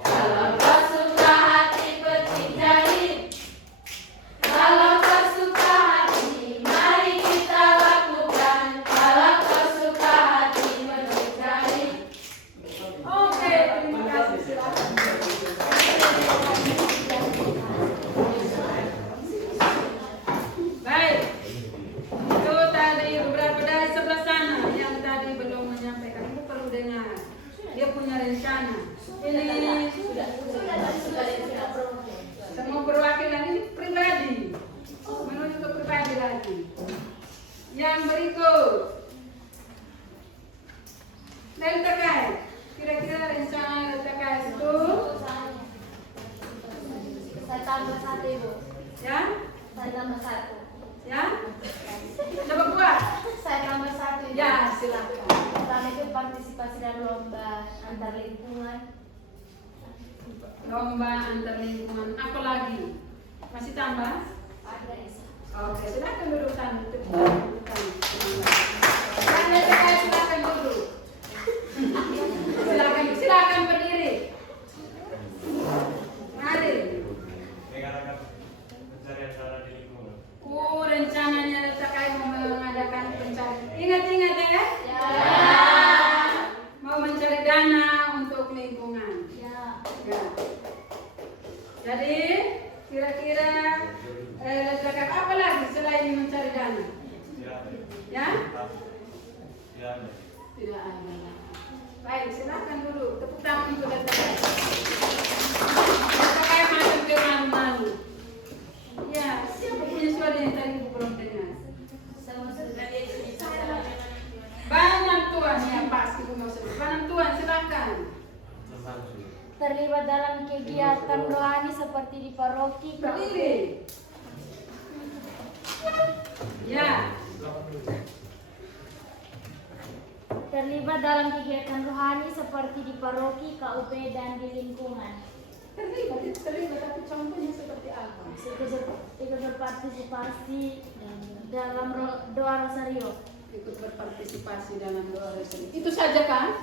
Kalau kau suka hati, petik jari. Kalau kau suka hati, mari kita lakukan. Kalau kau suka hati, petik jari. Oke, terima kasih. Silakan. Baik. Itu tadi beberapa dari sebelah sana yang tadi belum menyampaikan. Ibu perlu dengar. Dia punya rencana. Ini semua perwakilan ini pribadi. Menuju ke pribadi lagi. Yang berikut. Dari terkait. Kira-kira rencana terkait itu Saya tambah satu, Ibu. ya? Saya tambah satu. Ya? Coba buat. Saya tambah satu, Ibu. Ya, silakan. Pertama itu partisipasi dan lomba antar lingkungan. Lomba antar lingkungan. Apa lagi? Masih tambah? Ada Isa. Oke, silakan duduk sana. Anda terkait silakan duduk. Silakan berdiri. Mari. Rencananya terkait mengadakan pencarian. Ingat-ingat ya? Ya. Mau mencari dana untuk lingkungan. Ya. Ya. Jadi kira-kira terkait apa lagi selain mencari dana? Ya? Tidak ada. Baik, silakan dulu. Tepuk tangan untuk terkait. Terkait macam ke malu-malu. Ya, siapa punya suara yang tadi Ibu belum dengar? Bantuan ya pasti Ibu mau sebut. Bantuan silakan. Terlibat dalam kegiatan rohani seperti di paroki. Berdiri. Ya. Terlibat dalam kegiatan rohani seperti di paroki, KUP, dan di lingkungan. Terlibat tapi contohnya seperti apa? Ikut berpartisipasi dalam doa rosario. Ikut berpartisipasi dalam doa rosario. Itu saja kan?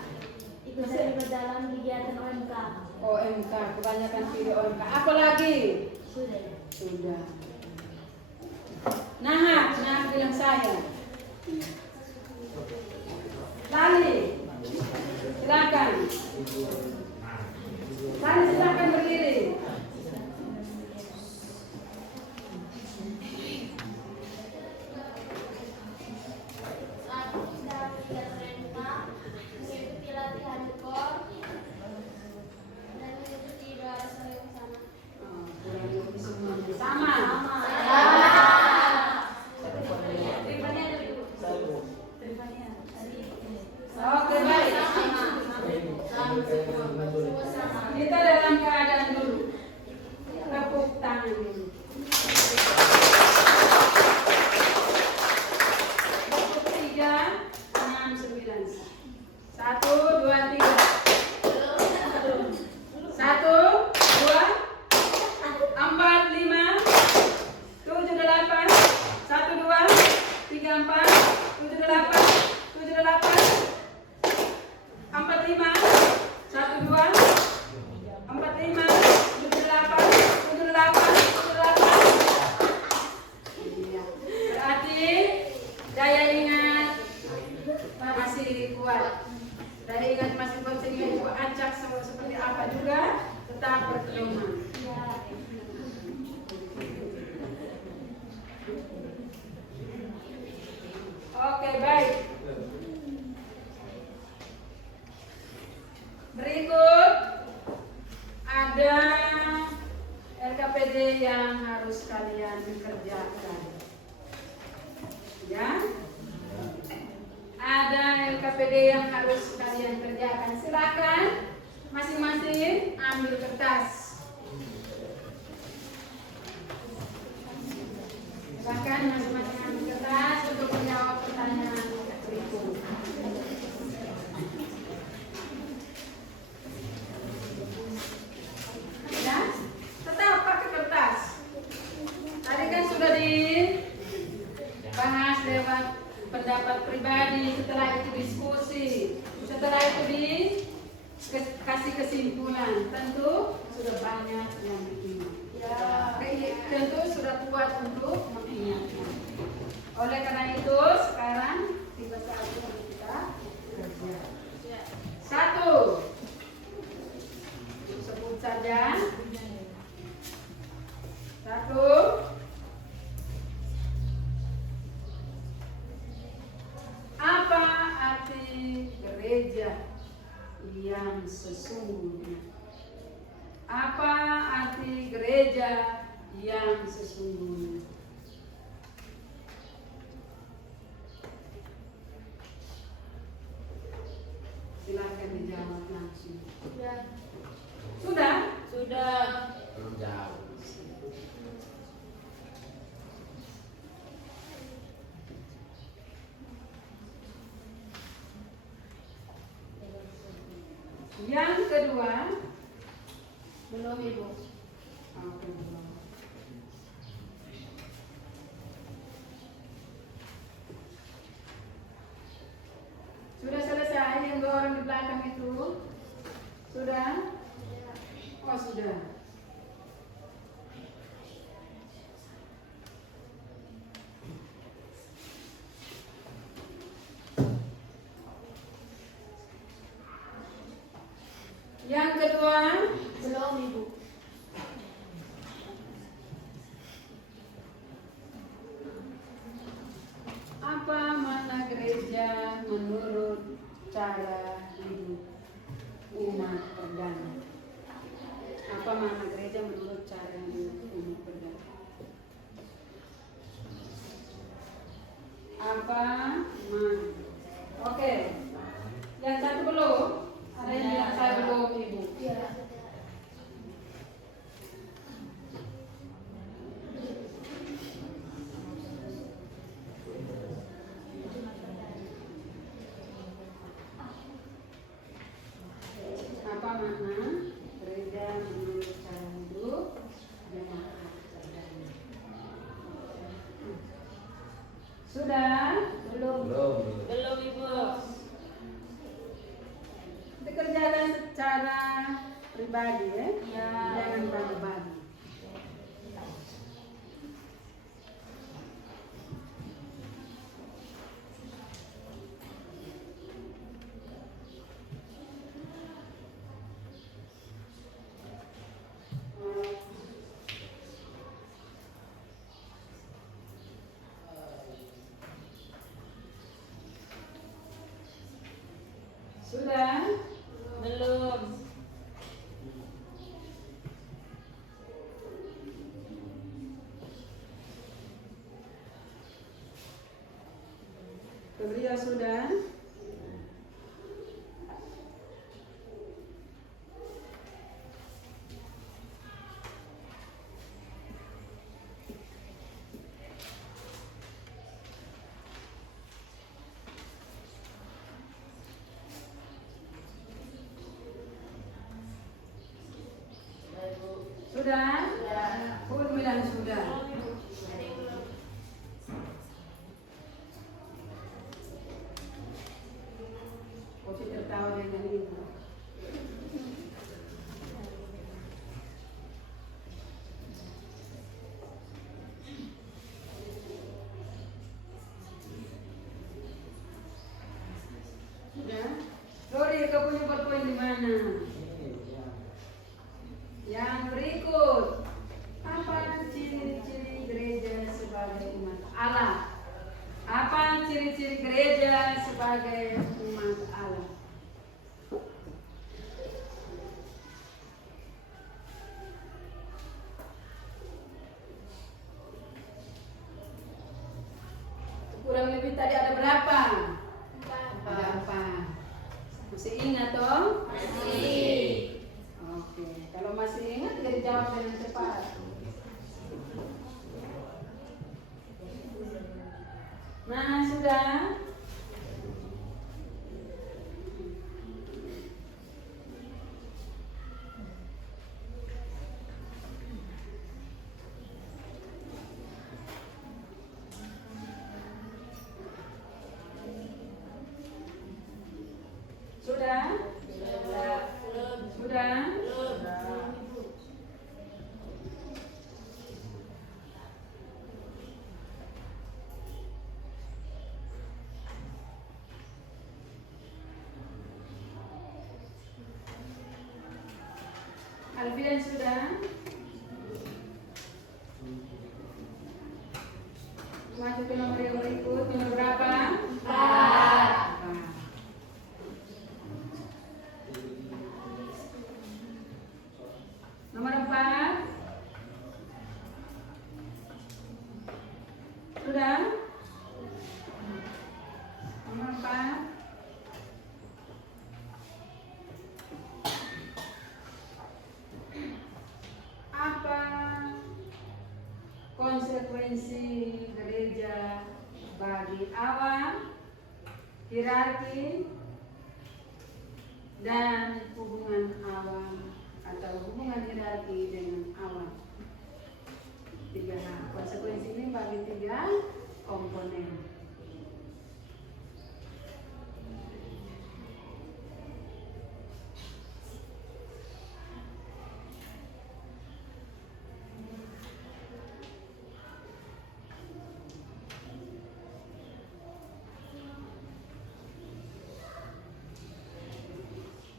Ikut terlibat dalam kegiatan OMK. OMK, kebanyakan pilih OMK. Apa lagi? Sudah. Sudah. Nah bilang saya. Mari silakan berdiri. Aku sedang menerima mengikuti latihan kor dan mengikuti doa Rasul yang sama. Kurang lebih semuanya sama. Terimanya ada dulu. Terimanya. Oke, baik. Kita dalam keadaan dulu. Tepuk tangan dulu. Tepuk 3, 6, 9. 1, 2, 3. 1, 2, 4, 5, 7, 8. 1, 2, 3, 4, 7, 8, 7, 8. 4, 5, 1, 2, 4, 5, 7, 8, 7, 8, 7, 8. Iya. Berarti daya ingat masih kuat. Daya ingat masih kuat sehingga ibu acak seperti apa juga tetap berpedoman. Oke, baik. Berikut ada LKPD yang harus kalian kerjakan. Ya. Ada LKPD yang harus kalian kerjakan. Silakan masing-masing ambil kertas. Silakan masing-masing ambil kertas untuk menjawab pertanyaan berikut. Ya, tetap pakai kertas. Tadi kan sudah dibahas lewat pendapat pribadi, setelah itu diskusi, setelah itu dikasih kesimpulan. Tentu sudah banyak yang diingat. Tentu sudah kuat untuk mengingatnya. Oleh karena itu sekarang tiba saatnya kita kerja. 1. Sebut saja. 1. Apa arti gereja yang sesungguhnya? Apa arti gereja yang sesungguhnya? Silakan dijawab langsung. Sudah? Sudah. Belum jauh. Yang kedua, Belum, Ibu. oke, belum. Sudah selesai yang 2 orang di belakang itu? Sudah? Oh, sudah. Yang kedua, Belum, Ibu. apa makna gereja menurut cara hidup umat perdana? Apa makna gereja menurut cara hidup umat perdana? Apa makna? Oke. Yang satu belum? Ada yang bilang saya belum, Ibu. Apa makna gereja menurut cara hidup jemaat perdana? Sudah? Belum. Belum. Belum, Ibu. Sudah? Belum. Febria sudah? Sudah? Pun bilang sudah. Kau tertawa dengan ibu. Sudah? Rory, kau punya poin di mana? Yang berikut, apa ciri-ciri gereja sebagai umat Allah? Apa ciri-ciri gereja sebagai umat Allah? Kurang lebih tadi ada berapa? Ada empat. Masih ingat toh? Masih. Oke, kalau masih ingat jadi jawab dengan cepat. Nah, sudah? Sudah? Sudah? Alfian sudah? Maju ke nomor yang berikut, nomor berapa? 4. Nomor 4. Sudah? Nomor 4. Apa konsekuensi gereja bagi awam, hierarki, dan hubungan awam atau hubungan hierarki dengan awam? 3 hal. Konsekuensi ini bagi 3 komponen.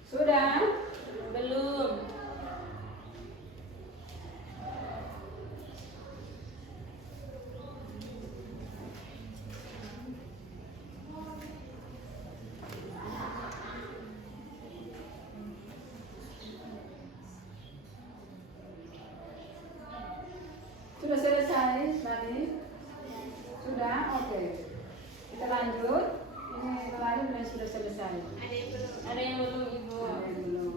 Sudah? Belum. Sudah selesai tadi? Sudah? Oke. Kita lanjut. Ini kemarin sudah selesai. Ada yang belum, Ibu. Ada yang belum.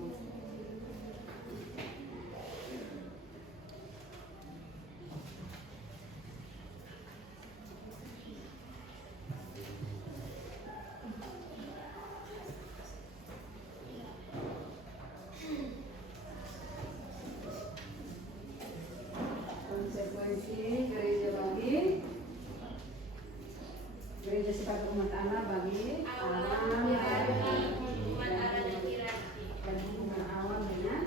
Konsekuensi gereja bagi gereja sebagai umat Allah bagi awam, Umat Allah dan hierarki. dan hubungan awam dengan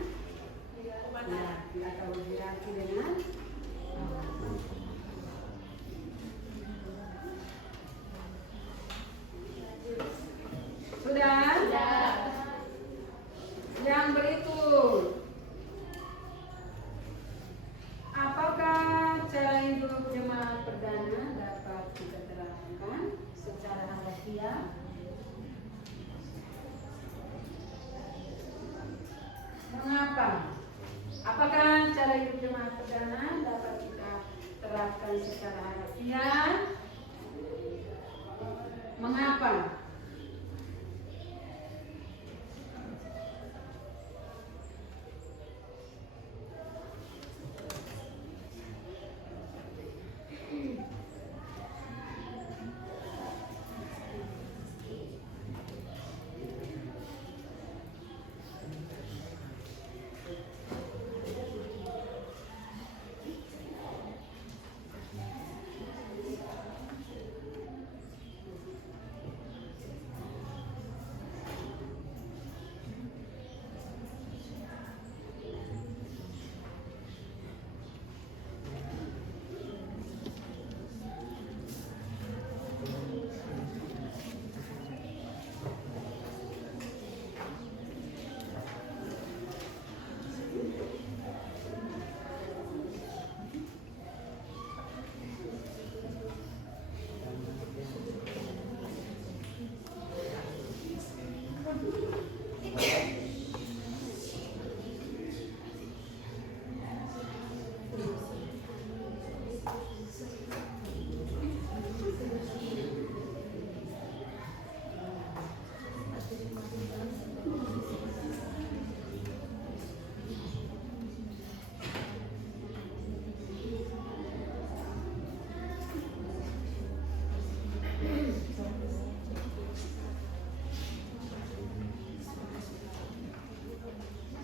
hierarki atau hierarki dengan awam. Sudah? Yang berikut, apakah cara hidup jemaat perdana dapat kita terapkan secara harfiah?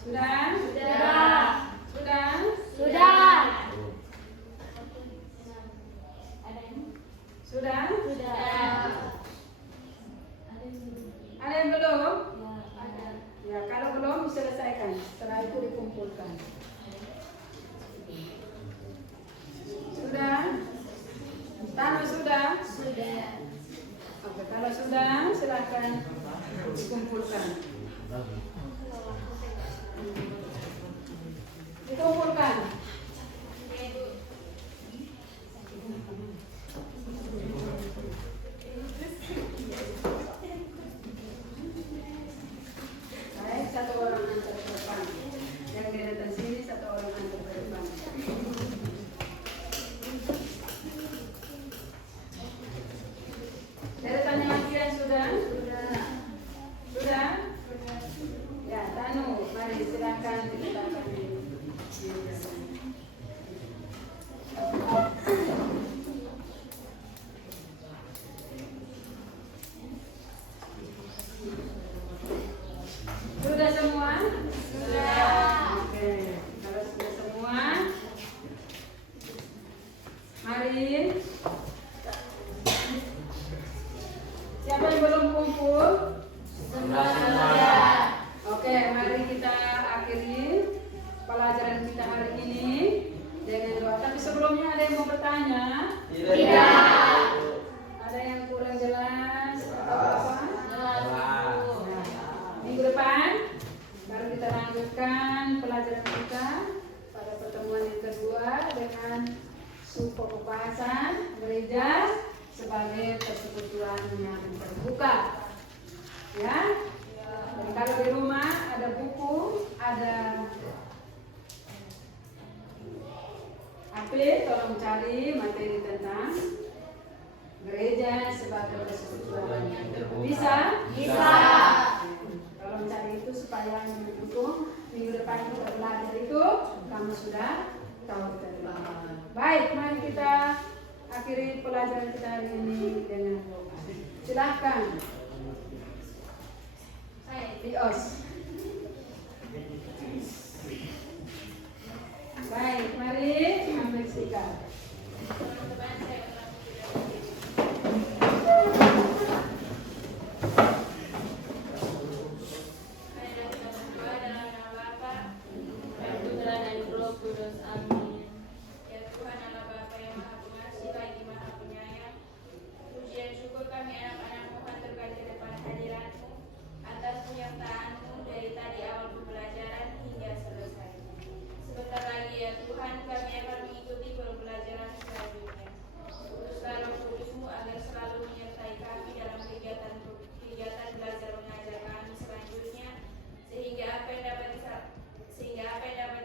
Sudah? Sudah. Sudah? Sudah. Sudah? Sudah. Ada yang belum? Ya, kalau belum diselesaikan. Setelah itu dikumpulkan. Sudah? Tano sudah? Sudah. Oke, kalau sudah silakan dikumpulkan. Dikumpulkan. Baik, satu orang antar ke depan. Yang di datang sini satu orang antar ke depan. Deretan yang akhir sudah? Sudah? Ya, Tanu, mari silakan diletakkan di Sudah semua? Sudah. Oke, kalau sudah semua, mari. Siapa yang belum kumpul? Semua. Oke, mari kita akhiri pelajaran kita hari ini dengan doa. Tapi sebelumnya ada yang mau bertanya? Tidak. Ada yang kurang jelas atau apa? Jelas. Minggu depan baru kita lanjutkan pelajaran kita pada pertemuan yang kedua dengan pembahasan gereja sebagai persekutuan yang terbuka. Ya. Dan kalau di rumah ada buku, ada HP, tolong cari materi tentang gereja sebagai persekutuan yang terbuka. Bisa? Bisa. Tolong cari itu supaya mendukung minggu depan kita belajar itu kamu sudah tahu tentang. Baik, mari kita akhiri pelajaran kita hari ini dengan doa. Silahkan. Dios. Baik, mari ambil sikap. Teman-teman, saya ulang Mari kita berdoa dalam nama Bapa dan Putra dan Roh Kudus. Amin. Ya Tuhan Allah Bapa yang Maha Pengasih lagi Maha Penyayang, puji dan syukur kami anak-anak mohon terkait ke depan hadirat-Mu atas penyertaan-Mu dari tadi awal pembelajaran hingga selesai. Sebentar lagi ya Tuhan, kami akan mengikuti pembelajaran selanjutnya. Utuslah Roh Kudus-Mu agar selalu menyertai kami dalam kegiatan belajar mengajar kami selanjutnya, sehingga apa yang dapat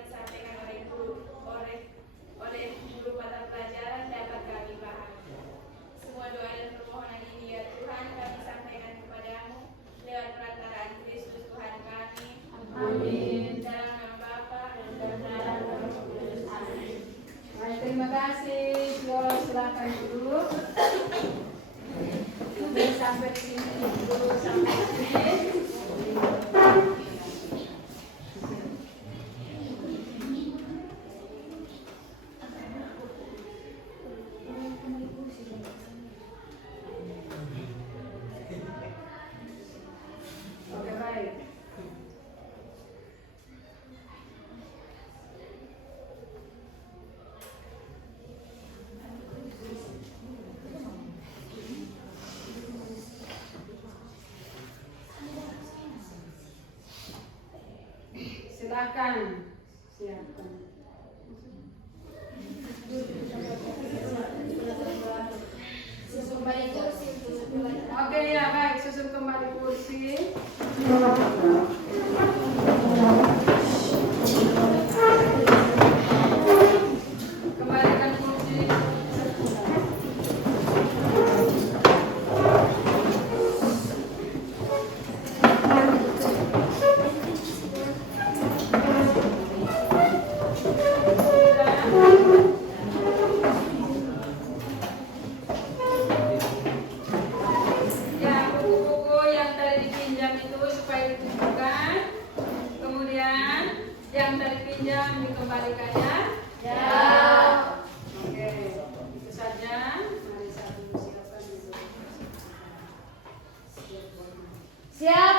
disampaikan oleh guru mata pelajaran dapat kami pahami. Semua doa dan permohonan ini ya Tuhan kami sampaikan kepadamu lewat perantaraan Kristus Tuhan kami. Amin. Dalam nama Bapa dan dalam nama Roh Kudus. Amin. Baik, terima kasih. Silakan duduk. Sampai sini dulu sampai sini. Oke, baik. Silakan. Silakan. Susun balik kursi. Oke ya, baik, susun kembali kursi. Kembalikan kursi. Ya, buku-buku yang tadi dipinjam itu supaya ditunjukkan. Kemudian yang tadi pinjam dikembalikan ya. Ya. Oke, itu saja. Mari satu siapkan dulu. Siap.